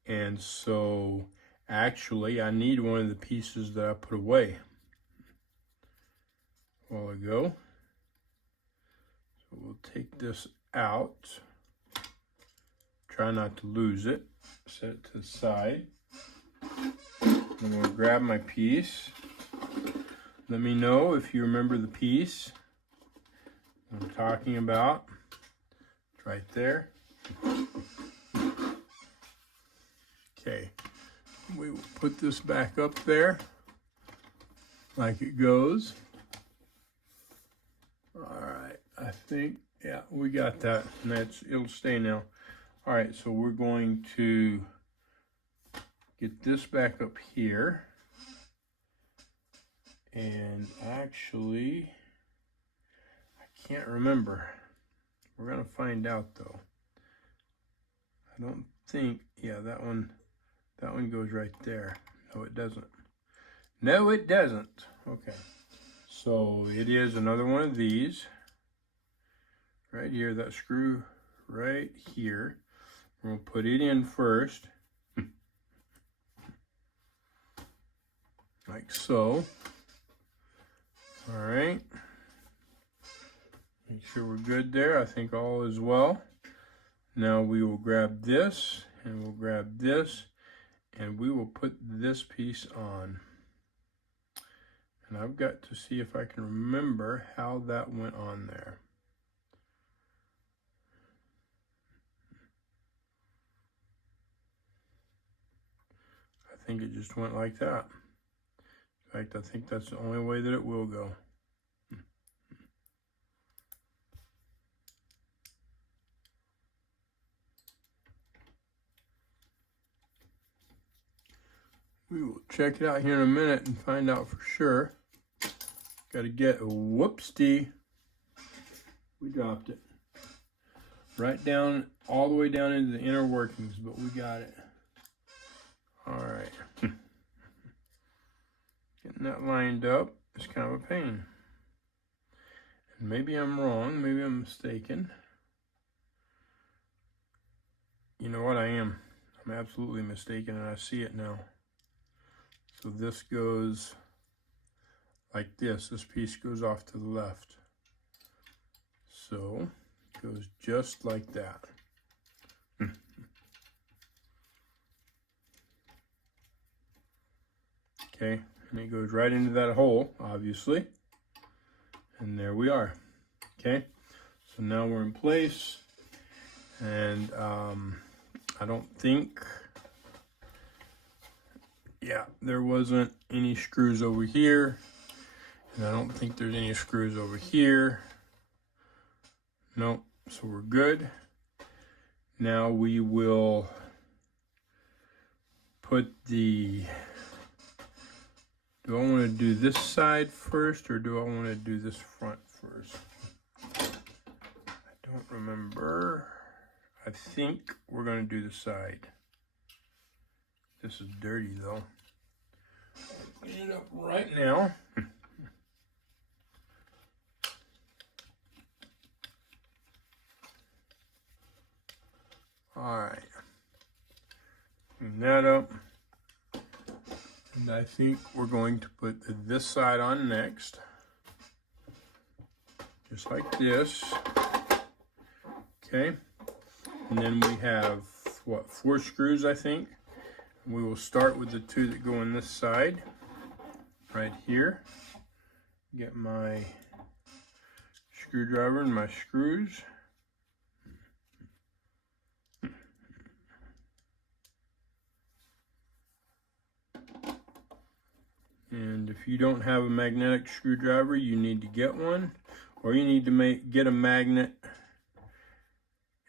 And so actually I need one of the pieces that I put away a while ago. So we'll take this out. Try not to lose it. Set it to the side. I'm going to grab my piece. Let me know if you remember the piece I'm talking about. It's right there. Okay, we will put this back up there like it goes. All right, I think, yeah, we got that, and it'll stay now. All right, so we're going to get this back up here. And actually, I can't remember. We're gonna find out though. I don't think, yeah, that one goes right there. No, it doesn't. No, it doesn't. Okay, so it is another one of these. Right here, that screw right here. We're gonna put it in first. Like so. All right. Make sure we're good there. I think all is well. Now we will grab this, and we'll grab this, and we will put this piece on. And I've got to see if I can remember how that went on there. I think it just went like that. In fact, I think that's the only way that it will go. We will check it out here in a minute and find out for sure. Got to get a whoopsie. We dropped it. Right down, all the way down into the inner workings, but we got it. All right. Getting that lined up is kind of a pain. And maybe I'm wrong, maybe I'm mistaken. You know what, I am. I'm absolutely mistaken, and I see it now. So this goes like this. This piece goes off to the left. So it goes just like that. Okay, and it goes right into that hole, obviously. And there we are. Okay, so now we're in place. And I don't think, yeah, there wasn't any screws over here. And I don't think there's any screws over here. Nope, so we're good. Now we will put the, do I want to do this side first or do I want to do this front first? I don't remember. I think we're going to do the side. This is dirty though. Clean it up right now. All right. Clean that up. And I think we're going to put this side on next. Just like this. Okay. And then we have, what, 4 screws, I think. We will start with the 2 that go on this side, right here. Get my screwdriver and my screws. And if you don't have a magnetic screwdriver, you need to get one, or you need to get a magnet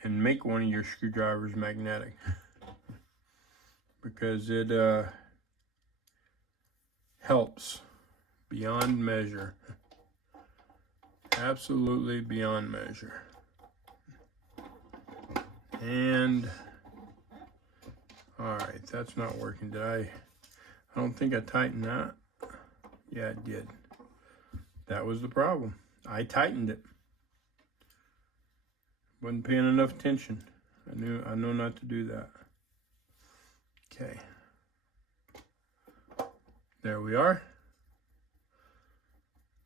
and make one of your screwdrivers magnetic, because it helps beyond measure. Absolutely beyond measure. And all right, that's not working. I don't think I tightened that. Yeah, it did. That was the problem. I tightened it. Wasn't paying enough attention. I know not to do that. Okay. There we are.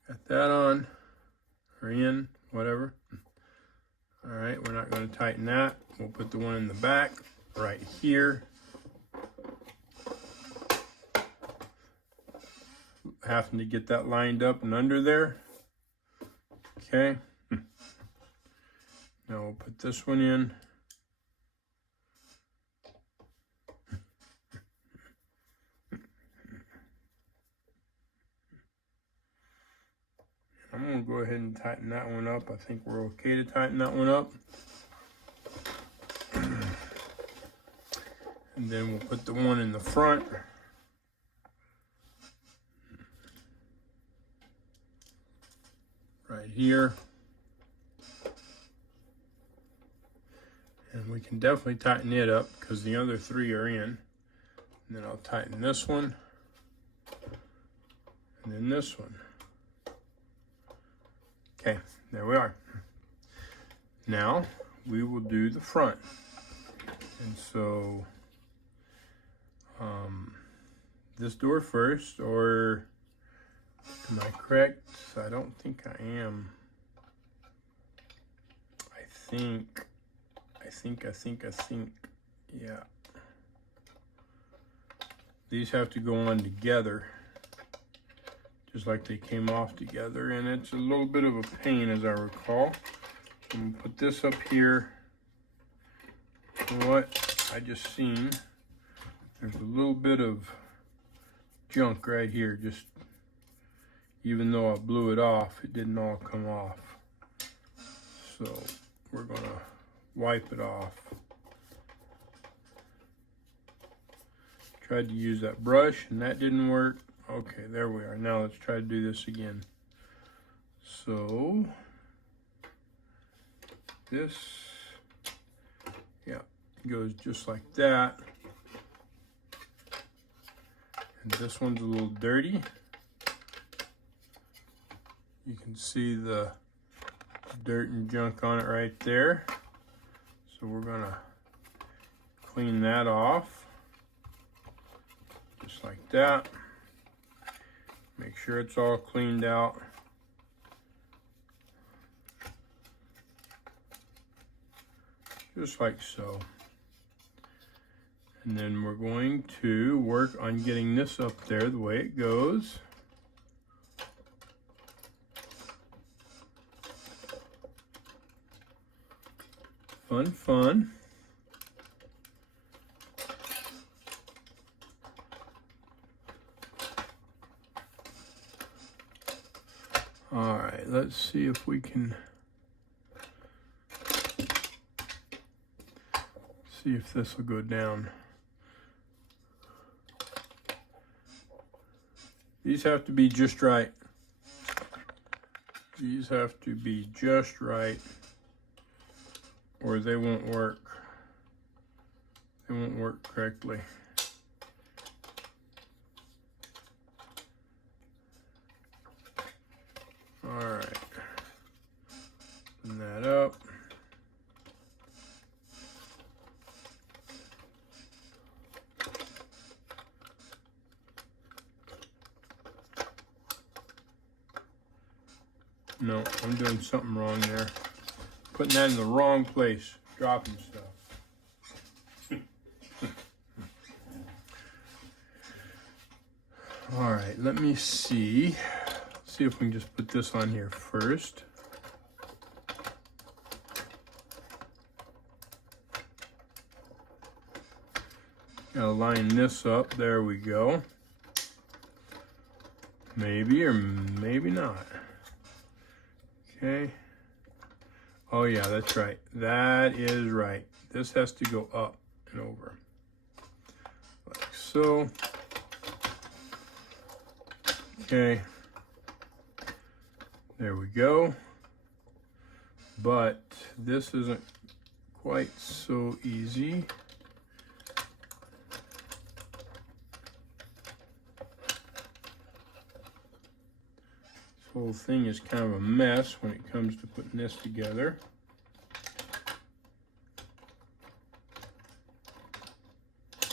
Got that on, or in, whatever. All right, we're not going to tighten that. We'll put the one in the back right here. Having to get that lined up and under there. Okay. Now we'll put this one in. I'm going to go ahead and tighten that one up. I think we're okay to tighten that one up. And then we'll put the one in the front. Right here. And we can definitely tighten it up because the other three are in. And then I'll tighten this one. And then this one. Okay, there we are. Now we will do the front. And so this door first, or am I correct? I don't think I am. I think, yeah. These have to go on together, just like they came off together, and it's a little bit of a pain, as I recall. I'm gonna put this up here. What I just seen, there's a little bit of junk right here. Just even though I blew it off, it didn't all come off. So we're gonna wipe it off. Tried to use that brush and that didn't work. Okay, there we are. Now let's try to do this again. So this, yeah, goes just like that. And this one's a little dirty. You can see the dirt and junk on it right there. So we're gonna clean that off, just like that. Make sure it's all cleaned out. Just like so. And then we're going to work on getting this up there the way it goes. Fun, fun. All right, let's see if we can see if this will go down. These have to be just right. These have to be just right, or they won't work. They won't work correctly. All right, open that up. No, I'm doing something wrong there. Putting that in the wrong place, dropping stuff. All right, let me see. See if we can just put this on here first. Gotta line this up. There we go. Maybe or maybe not. Okay. Oh yeah, that's right. That is right. This has to go up and over. Like so. Okay. There we go. But this isn't quite so easy. This whole thing is kind of a mess when it comes to putting this together.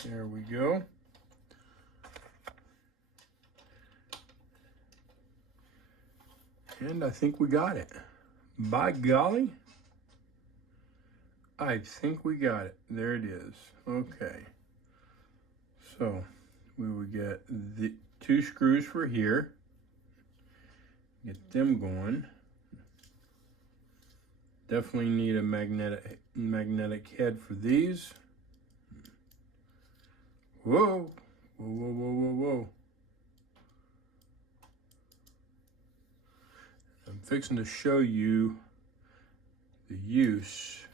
There we go. And I think we got it. By golly, I think we got it. There it is. Okay. So we will get the 2 screws for here. Get them going. Definitely need a magnetic head for these. Whoa. Whoa, whoa, whoa, whoa, whoa. I'm fixing to show you the use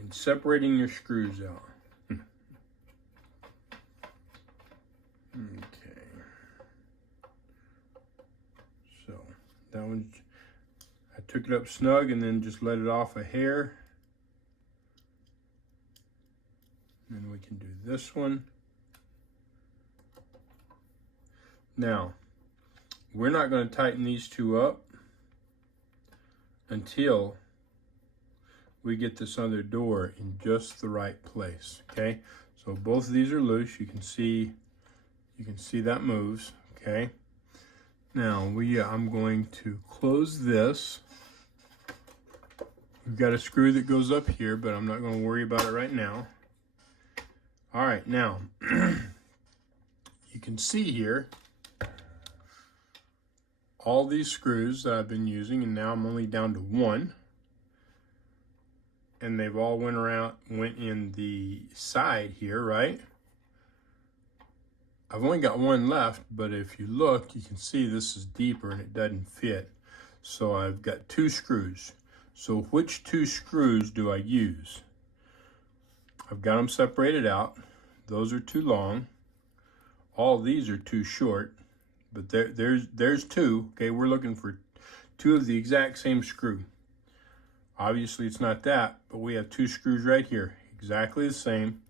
and separating your screws out. Okay. So that one, I took it up snug and then just let it off a hair. And then we can do this one. Now, we're not going to tighten these two up until we get this other door in just the right place, okay? So both of these are loose. You can see that moves, okay? Now I'm going to close this. We've got a screw that goes up here, but I'm not going to worry about it right now. All right, now you can see here all these screws that I've been using, and now I'm only down to one. And they've all went in the side here, right? I've only got one left, but if you look, you can see this is deeper and it doesn't fit. So I've got two screws. So which two screws do I use? I've got them separated out. Those are too long. All these are too short, but there's two. Okay, we're looking for two of the exact same screw. Obviously it's not that, but we have two screws right here, exactly the same.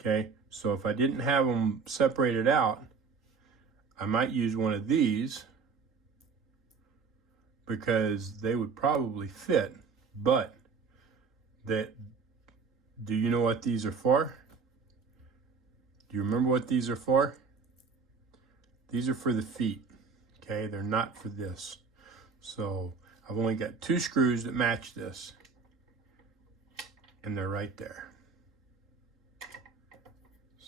Okay, so if I didn't have them separated out, I might use one of these because they would probably fit, but do you know what these are for? Do you remember what these are for? These are for the feet, okay? They're not for this. So I've only got two screws that match this, and they're right there.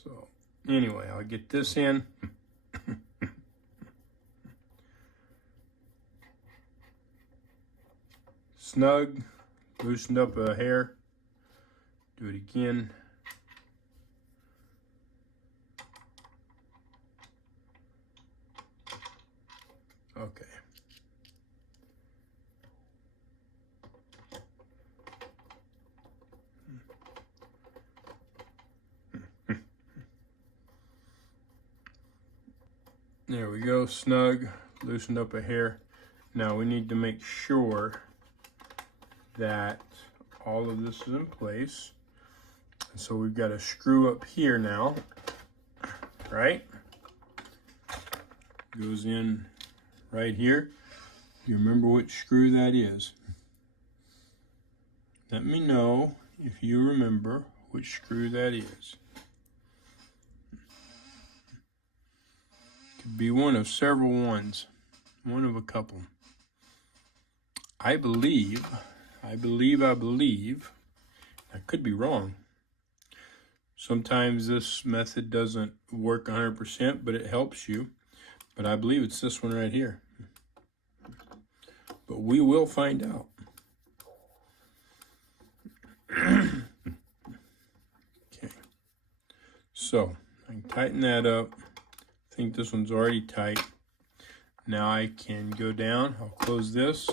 So anyway, I'll get this in. Snug, loosened up a hair. Do it again. Okay. There we go, snug, loosened up a hair. Now we need to make sure that all of this is in place. And so we've got a screw up here now, right? Goes in right here. You remember which screw that is? Let me know if you remember which screw that is. Could be one of several ones, one of a couple. I believe, I could be wrong. Sometimes this method doesn't work 100%, but it helps you. But I believe it's this one right here. But we will find out. Okay. So I can tighten that up. I think this one's already tight. Now I can go down. I'll close this.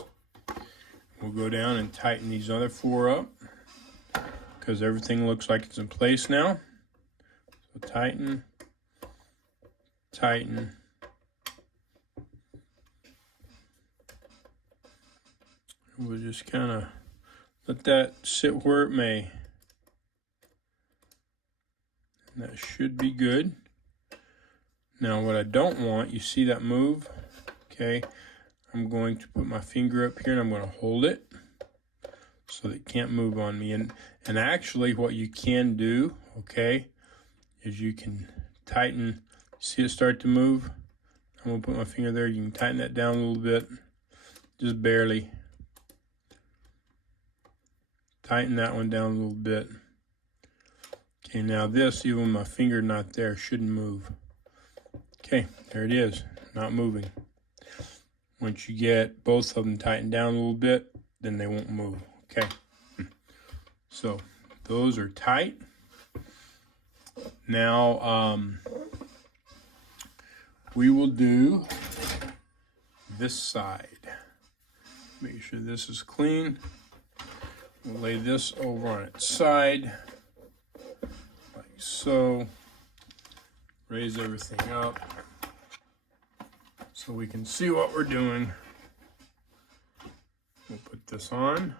We'll go down and tighten these other four up because everything looks like it's in place now. So tighten, tighten. We'll just kind of let that sit where it may. And that should be good. Now what I don't want, you see that move? Okay, I'm going to put my finger up here and I'm going to hold it so that it can't move on me. And actually what you can do, okay, is you can tighten, see it start to move? I'm going to put my finger there. You can tighten that down a little bit, just barely. Tighten that one down a little bit. Okay, now this, even with my finger not there, shouldn't move. Okay, there it is, not moving. Once you get both of them tightened down a little bit, then they won't move, okay? So, those are tight. Now, we will do this side. Make sure this is clean. We'll lay this over on its side, like so. Raise everything up so we can see what we're doing. We'll put this on.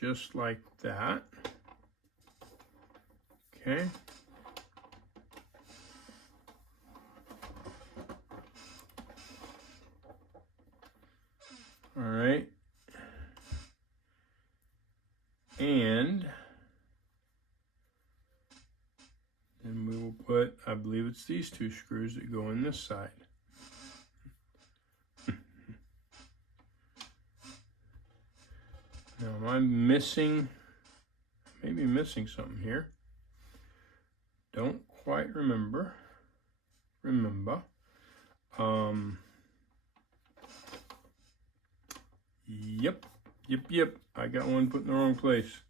Just like that. Okay. All right. And then we will put, I believe it's these two screws that go in this side. Now, am I missing, maybe missing something here? Don't quite remember. Yep. I got one put in the wrong place.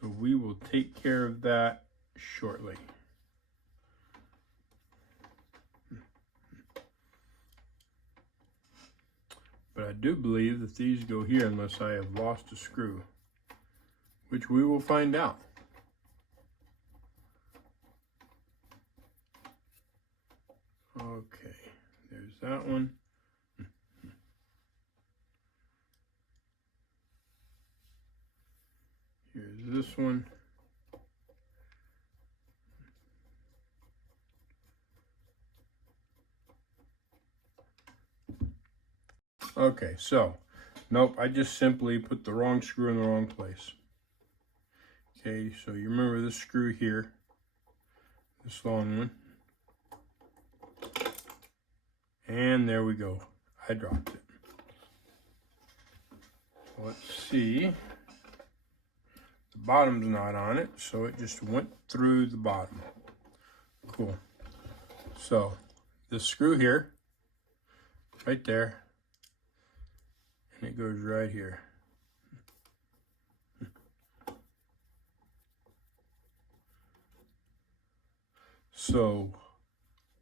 So we will take care of that shortly. But I do believe that these go here unless I have lost a screw, which we will find out. Okay, there's that one. Here's this one. Okay, so, nope, I just simply put the wrong screw in the wrong place. Okay, so you remember this screw here, this long one. And there we go. I dropped it. Let's see. The bottom's not on it, so it just went through the bottom. Cool. So, this screw here, right there, and it goes right here. So,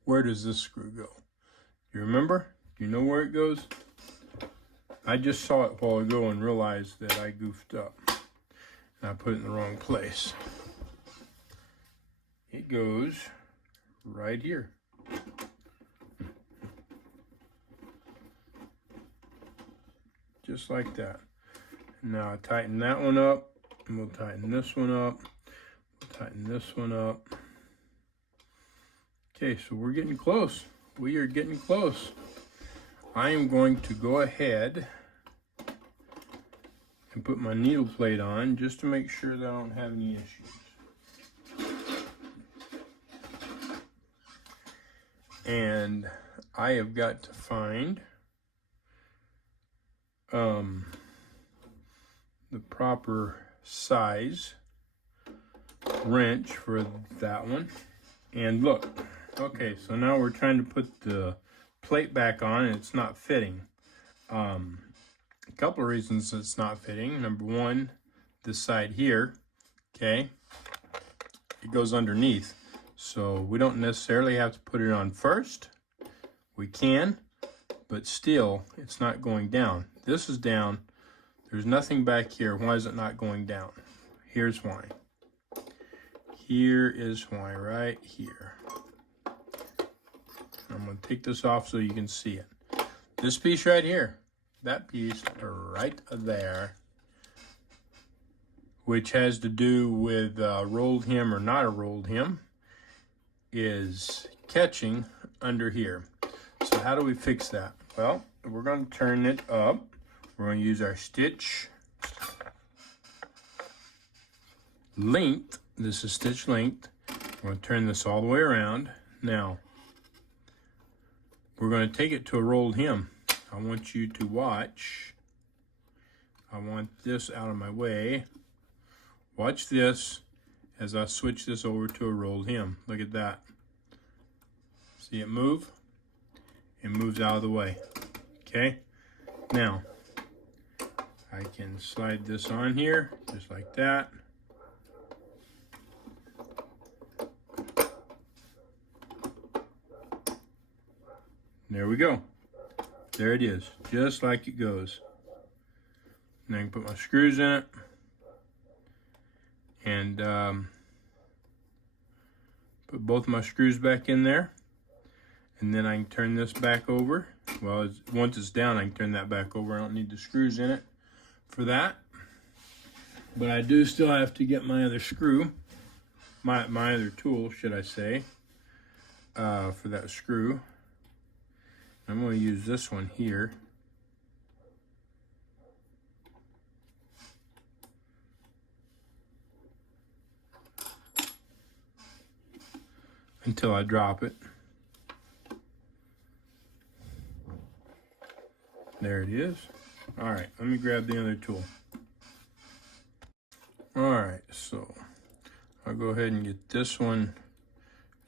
where does this screw go? You remember? Do you know where it goes? I just saw it a while ago and realized that I goofed up. And I put it in the wrong place. It goes right here. Just like that. Now I tighten that one up, and we'll tighten this one up. We'll tighten this one up. Okay, so we're getting close. We are getting close. I am going to go ahead and put my needle plate on just to make sure that I don't have any issues. And I have got to find the proper size wrench for that one. And look, okay, so now we're trying to put the plate back on and it's not fitting. A couple of reasons it's not fitting. Number one, this side here, okay, it goes underneath. So we don't necessarily have to put it on first. We can, but still it's not going down. This is down. There's nothing back here. Why is it not going down? Here's why. Here is why, right here. I'm going to take this off so you can see it. This piece right here, that piece right there, which has to do with rolled hem or not a rolled hem, is catching under here. So how do we fix that? Well, we're going to turn it up. We're going to use our stitch length. This is stitch length. We're going to turn this all the way around. Now, we're going to take it to a rolled hem. I want you to watch. I want this out of my way. Watch this as I switch this over to a rolled hem. Look at that. See it move? It moves out of the way. Okay? Now, I can slide this on here, just like that. There we go. There it is, just like it goes. And I can put my screws in it. And put both my screws back in there. And then I can turn this back over. Well, once it's down, I can turn that back over. I don't need the screws in it for that. But I do still have to get my other screw, my other tool, should I say, for that screw. I'm going to use this one here. Until I drop it. There it is. All right, let me grab the other tool. All right, so I'll go ahead and get this one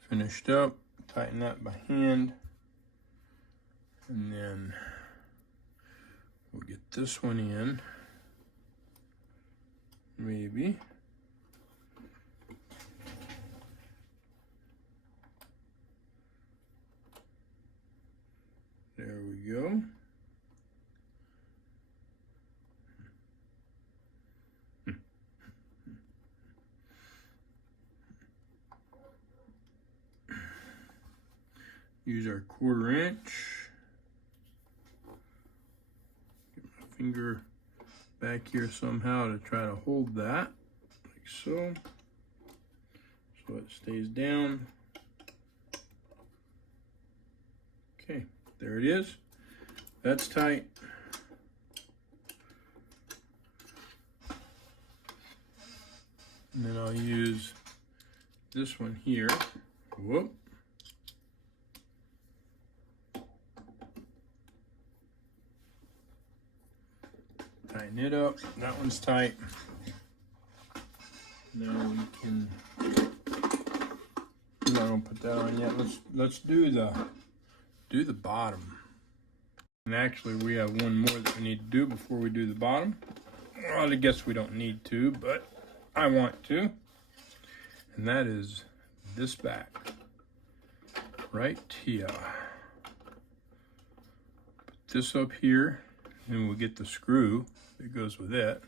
finished up, tighten that by hand, and then we'll get this one in, maybe. There we go. Use our 1/4 inch. Get my finger back here somehow to try to hold that, like so. So it stays down. Okay, there it is. That's tight. And then I'll use this one here. Whoop. Tighten it up. That one's tight. Now we can. I'm not gonna put that on yet. Let's do the bottom. And actually, we have one more that we need to do before we do the bottom. Well, I guess we don't need to, but I want to. And that is this back right here. Put this up here, and we'll get the screw that goes with it.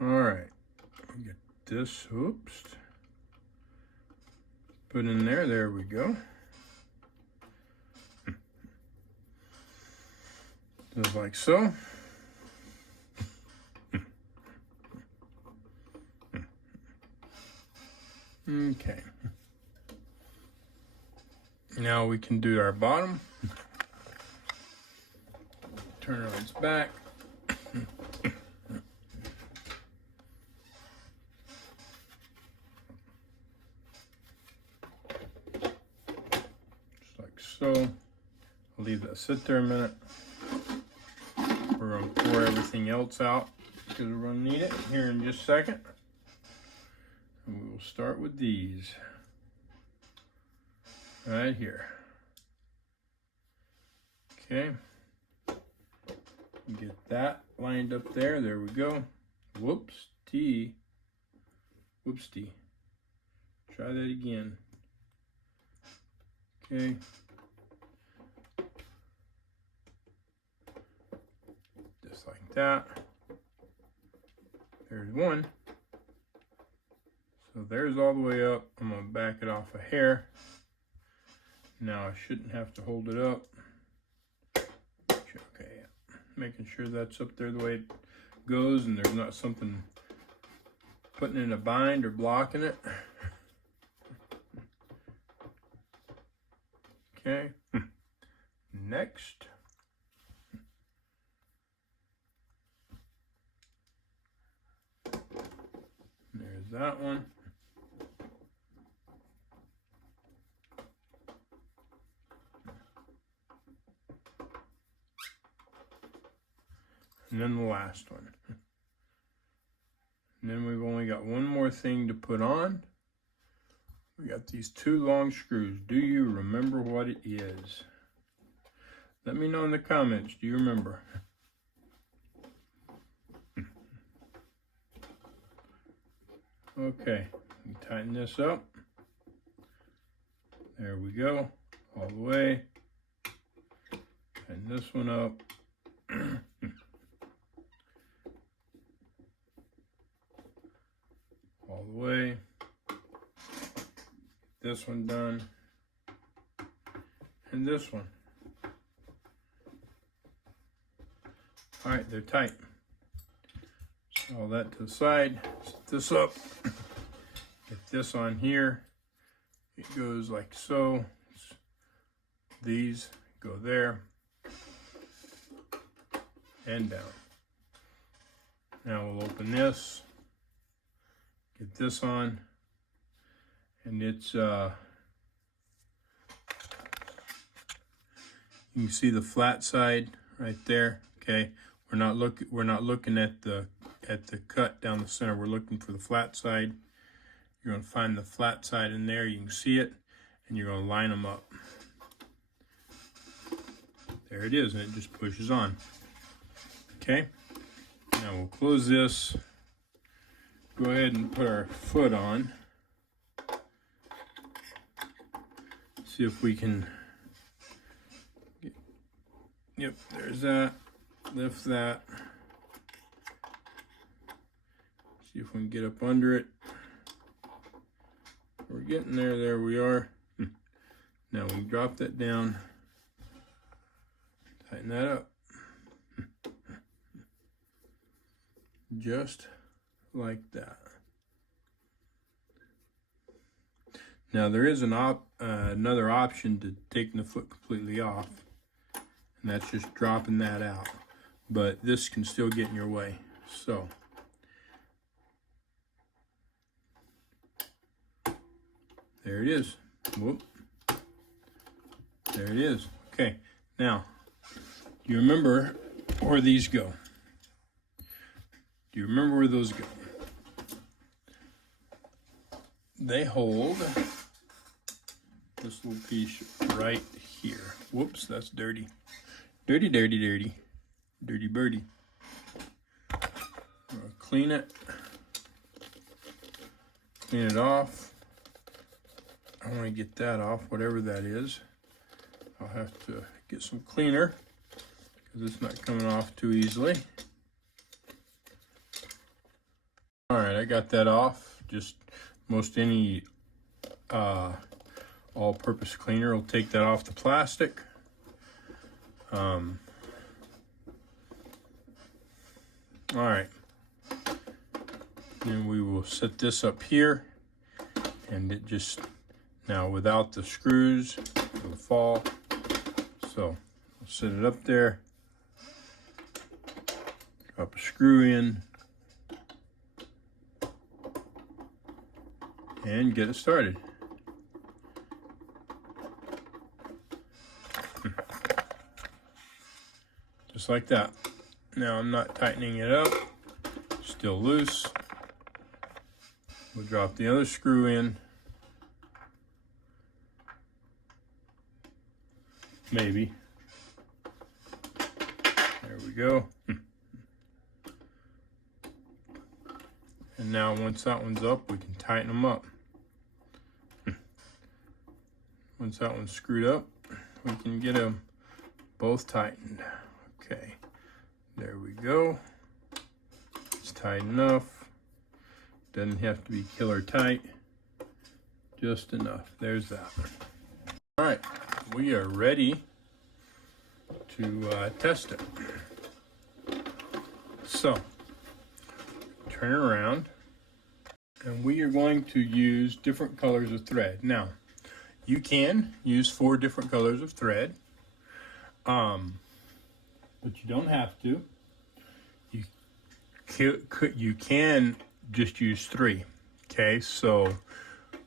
All right, get this, oops, put in there, there we go. Just like so. Okay. Now we can do our bottom. Turn it on its back. Just like so. I'll leave that sit there a minute. We're going to pour everything else out because we're going to need it here in just a second. And we will start with these. Right here. Okay. Get that lined up there. There we go. Whoopsie. Whoopsie. Try that again. Okay. Just like that. There's one. So there's all the way up. I'm going to back it off a hair. Now I shouldn't have to hold it up. Okay, making sure that's up there the way it goes and there's not something putting in a bind or blocking it. Okay, next. There's that one. And then the last one. And then we've only got one more thing to put on. We got these 2 long screws. Do you remember what it is? Let me know in the comments. Do you remember? Okay, Tighten this up. There we go, all the way. Tighten this one up. All the way. This one done. And this one. All right, they're tight. So all that to the side. Set this up. Get this on here. It goes like so. These go there and down. Now we'll open this. Get this on, and it's you can see the flat side right there. Okay, we're not looking at the cut down the center. We're looking for the flat side. You're going to find the flat side in there. You can see it, and you're going to line them up. There it is, and it just pushes on. Okay, now we'll close this. Go ahead and put our foot on. See if we can get, yep, there's that. Lift that. See if we can get up under it. We're getting there. There we are. Now we drop that down. Tighten that up. Just like that. Now there is another option to taking the foot completely off, and that's just dropping that out. But this can still get in your way. So there it is. Whoop. There it is. Okay. Now, do you remember where these go? Do you remember where those go? They hold this little piece right here. Whoops, that's dirty. Dirty, dirty, dirty. Dirty birdie. I'm gonna clean it. Clean it off. I want to get that off, whatever that is. I'll have to get some cleaner because it's not coming off too easily. All right, I got that off. Just most any all-purpose cleaner will take that off the plastic. All right, then we will set this up here, and it just, now without the screws, it'll fall. So I'll set it up there, drop a screw in, and get it started. Just like that. Now I'm not tightening it up, still loose. We'll drop the other screw in. Maybe. There we go. And now once that one's up, we can tighten them up. Once that one's screwed up, we can get them both tightened. Okay, there we go. It's tight enough. Doesn't have to be killer tight, just enough. There's that. All right, we are ready to test it. So, turn it around, and we are going to use different colors of thread. Now, you can use 4 different colors of thread, but you don't have to. You can just use 3. Okay, so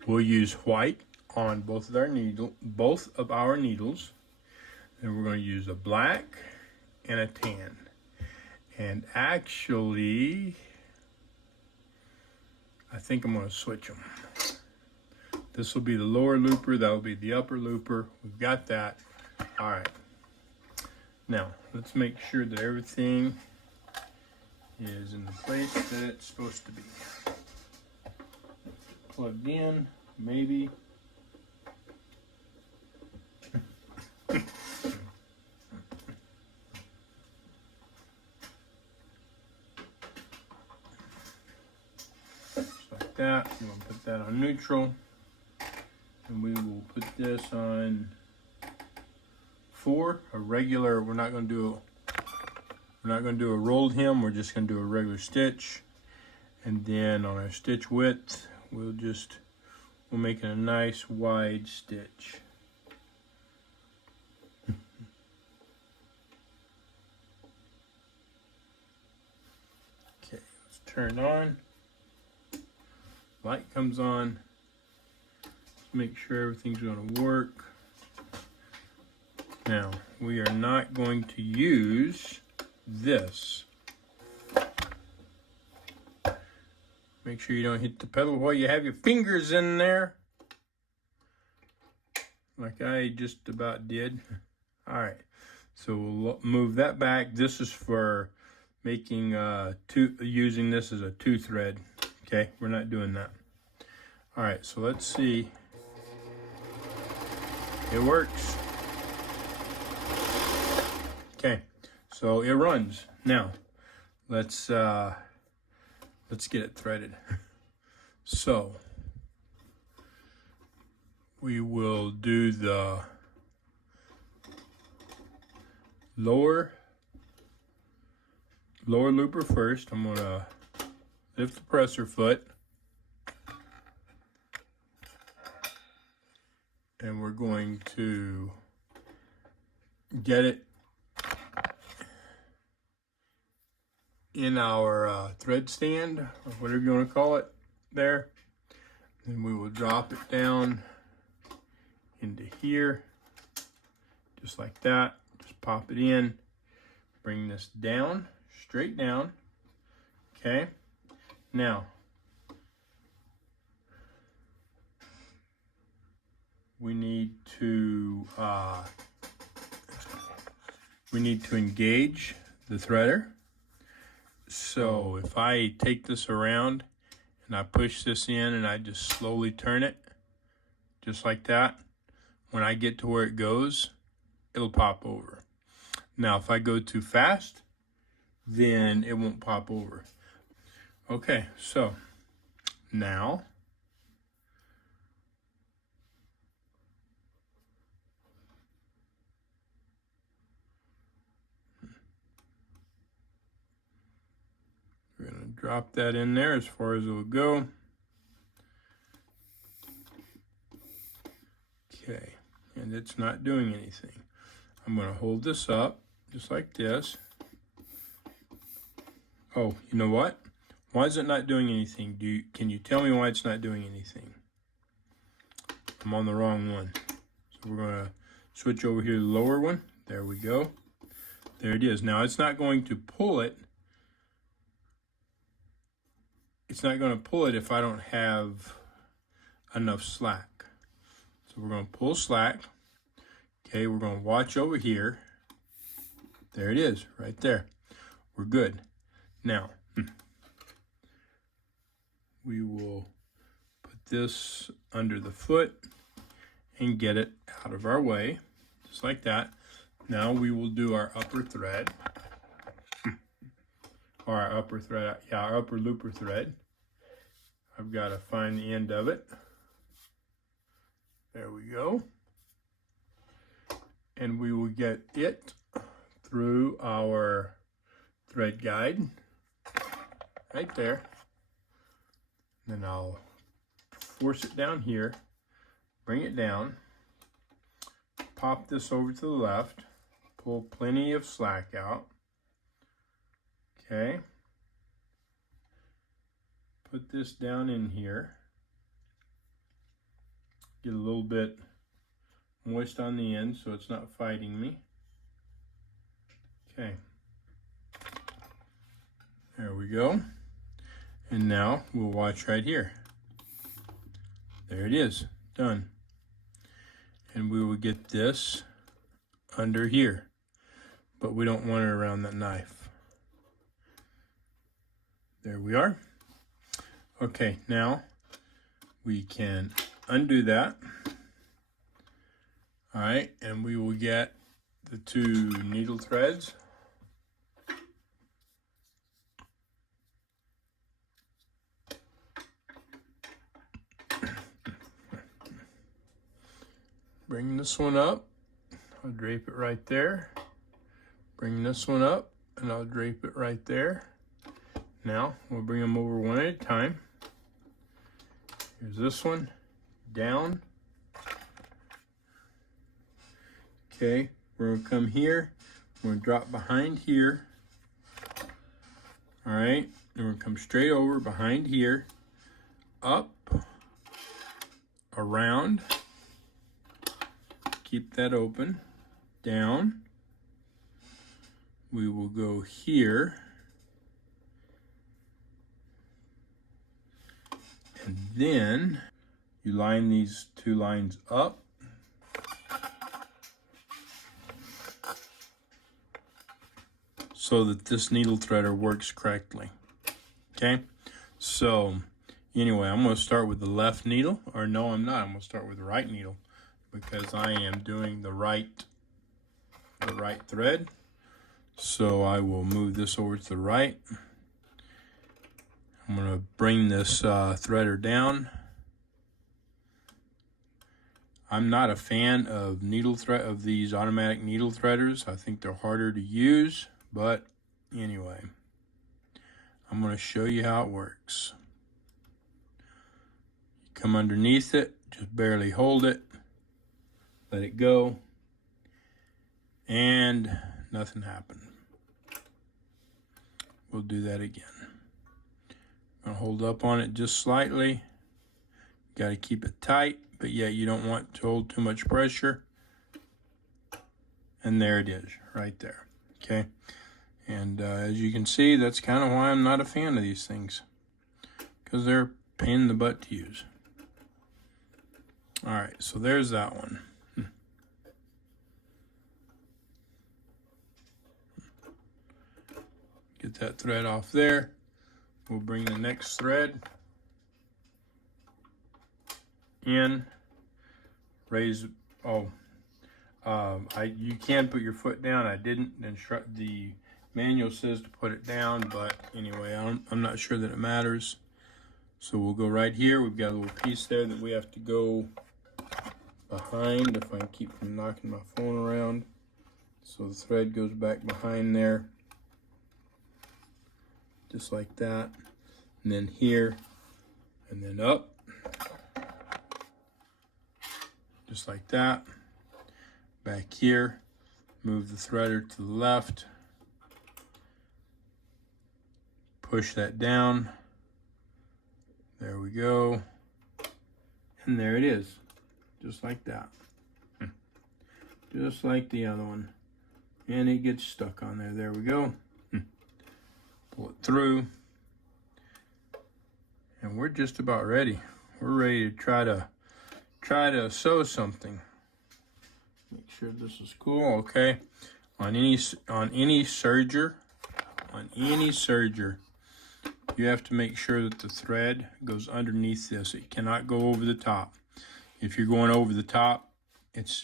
we'll use white on both of our needles. Then we're going to use a black and a tan. And actually, I think I'm going to switch them. This will be the lower looper, that will be the upper looper. We've got that. All right. Now, let's make sure that everything is in the place that it's supposed to be. plugged in, maybe. Just like that. I'm going to put that on neutral. And we will put this on 4, a regular. We're not going to do a rolled hem. We're just going to do a regular stitch. And then on our stitch width, we'll make it a nice wide stitch. Okay, let's turn on. Light comes on. Let's make sure everything's going to work. Now, we are not going to use this. Make sure you don't hit the pedal while you have your fingers in there, like I just about did. All right, so we'll move that back. This is for making using this as a 2-thread. Okay, we're not doing that. All right, so let's see. It works. Okay, so it runs. Now, let's get it threaded. So, we will do the lower looper first. I'm gonna lift the presser foot. And we're going to get it in our thread stand, or whatever you want to call it there. Then we will drop it down into here, just like that. Just pop it in, bring this down, straight down. Okay, now we need to engage the threader. So if I take this around and I push this in and I just slowly turn it, just like that, when I get to where it goes, it'll pop over. Now, if I go too fast, then it won't pop over. Okay, so now we're going to drop that in there as far as it will go. Okay, and it's not doing anything. I'm going to hold this up just like this. Oh, you know what? Why is it not doing anything? Can you tell me why it's not doing anything? I'm on the wrong one. So we're going to switch over here to the lower one. There we go. There it is. Now it's not going to pull it. It's not going to pull it if I don't have enough slack. So we're going to pull slack. Okay, we're going to watch over here. There it is, right there. We're good. Now, we will put this under the foot and get it out of our way, just like that. Now we will do our upper thread, or our upper thread, yeah, our upper looper thread. I've got to find the end of it. There we go. And we will get it through our thread guide, right there. Then I'll force it down here, bring it down, pop this over to the left, pull plenty of slack out. Okay. Put this down in here. Get a little bit moist on the end so it's not fighting me. Okay. There we go. And now we'll watch right here. There it is, done. And we will get this under here, but we don't want it around that knife. There we are. Okay, now we can undo that. All right, and we will get the 2 needle threads. Bring this one up, I'll drape it right there. Bring this one up, and I'll drape it right there. Now, we'll bring them over one at a time. Here's this one, down. Okay, we're gonna come here, we're gonna drop behind here. All right, and we're gonna come straight over behind here, up, around, keep that open, down. We will go here, and then you line these 2 lines up. So that this needle threader works correctly. Okay, so anyway, I'm going to start with the left needle, or no, I'm not. I'm going to start with the right needle because I am doing the right thread. So I will move this over to the right. I'm going to bring this threader down. I'm not a fan of these automatic needle threaders. I think they're harder to use, but anyway, I'm going to show you how it works. You come underneath it, just barely hold it, let it go, and nothing happened. We'll do that again. I'm going to hold up on it just slightly. Got to keep it tight, but yet you don't want to hold too much pressure. And there it is, right there. Okay. And as you can see, that's kind of why I'm not a fan of these things, because they're a pain in the butt to use. All right, so there's that one. Get that thread off there. We'll bring the next thread in. Raise. You can put your foot down. I didn't instruct. The manual says to put it down, but anyway, I'm not sure that it matters. So we'll go right here. We've got a little piece there that we have to go behind, if I can keep from knocking my phone around. So the thread goes back behind there, just like that. And then here, and then up, just like that. Back here, move the threader to the left, push that down, there we go, and there it is, just like that, just like the other one, and it gets stuck on there. There we go. Pull it through, and we're just about ready. We're ready to try to sew something. Make sure this is cool. Okay, on any serger, you have to make sure that the thread goes underneath this. It cannot go over the top. If you're going over the top,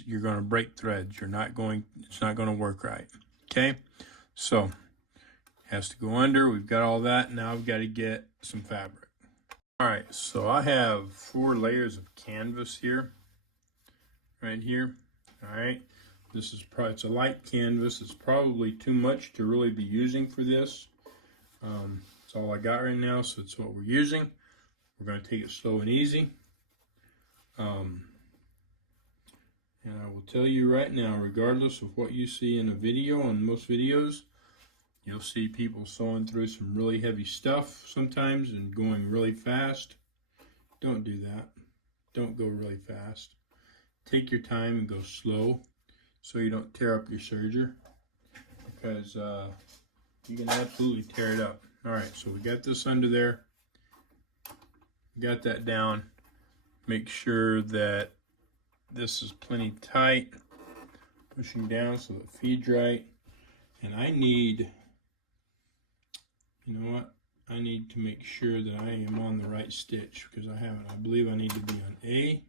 you're going to break threads. It's not going to work right. Okay, so it has to go under. We've got all that. Now I've got to get some fabric. All right, so I have 4 layers of canvas here, right here. All right, this is it's a light canvas. It's probably too much to really be using for this. It's all I got right now, so it's what we're using. We're going to take it slow and easy. And I will tell you right now, regardless of what you see in a video, on most videos, you'll see people sewing through some really heavy stuff sometimes and going really fast. Don't do that. Don't go really fast. Take your time and go slow so you don't tear up your serger, because you can absolutely tear it up. All right, so we got this under there. Got that down. Make sure that this is plenty tight. Pushing down so it feeds right. And I need, you know what? I need to make sure that I am on the right stitch because I haven't. I believe I need to be on A.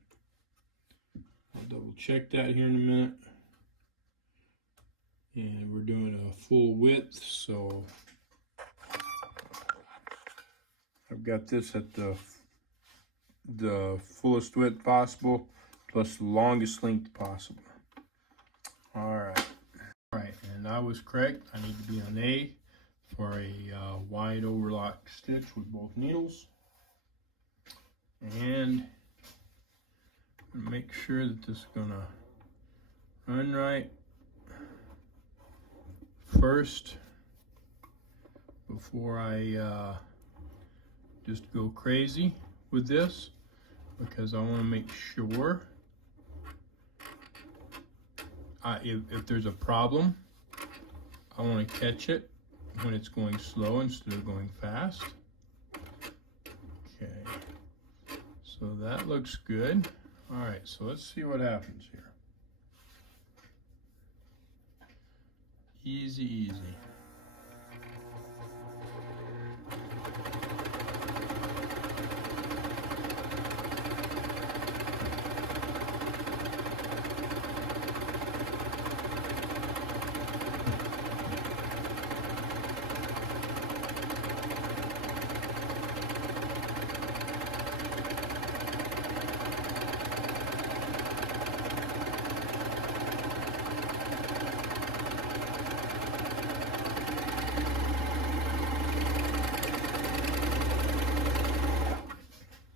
I'll double check that here in a minute. And we're doing a full width, so I've got this at the fullest width possible plus the longest length possible. All right, and I was correct. I need to be on A for a wide overlock stitch with both needles, and make sure that this is gonna run right first before I just go crazy with this, because I want to make sure if there's a problem, I want to catch it when it's going slow instead of going fast. Okay, so that looks good. All right, so let's see what happens here. Easy, easy.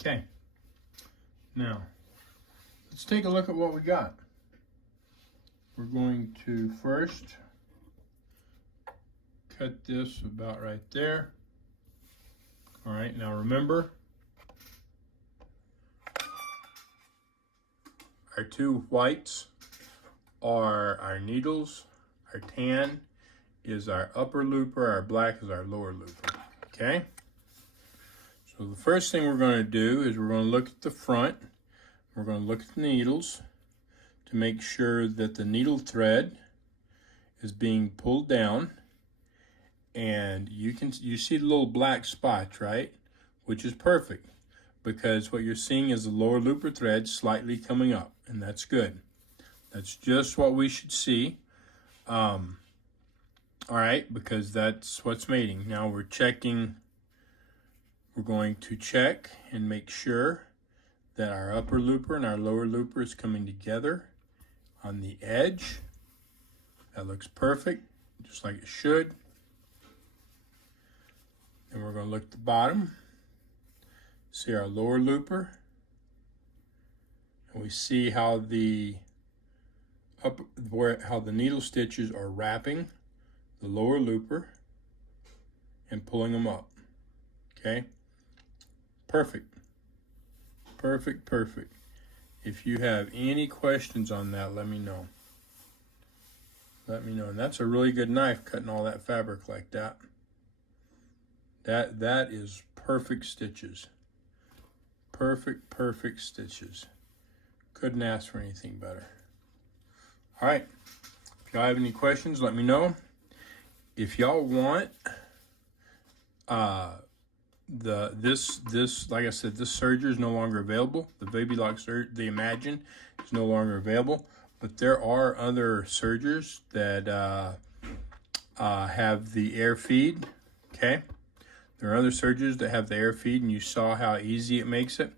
Okay, now let's take a look at what we got. We're going to first cut this about right there. All right, now remember, our two whites are our needles, our tan is our upper looper, our black is our lower looper, okay? So the first thing we're going to do is we're going to look at the front. We're going to look at the needles to make sure that the needle thread is being pulled down, and you see the little black spots, right? Which is perfect, because what you're seeing is the lower looper thread slightly coming up, and that's good. That's just what we should see. All right, because that's what's mating. Now we're checking. We're going to check and make sure that our upper looper and our lower looper is coming together on the edge. That looks perfect, just like it should. And we're going to look at the bottom, see our lower looper, and we see how the how the needle stitches are wrapping the lower looper and pulling them up. Okay, perfect, perfect, perfect. If you have any questions on that, let me know. Let me know. And that's a really good knife, cutting all that fabric like that. That is perfect stitches. Perfect, perfect stitches. Couldn't ask for anything better. All right. If y'all have any questions, let me know. If y'all want this, like I said, this serger is no longer available. The Baby Lock Serger, the Imagine, is no longer available. But there are other sergers that have the air feed. Okay, there are other sergers that have the air feed, and you saw how easy it makes it.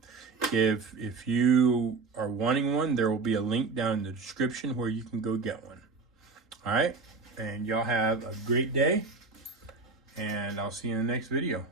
If you are wanting one, there will be a link down in the description where you can go get one. All right, and y'all have a great day, and I'll see you in the next video.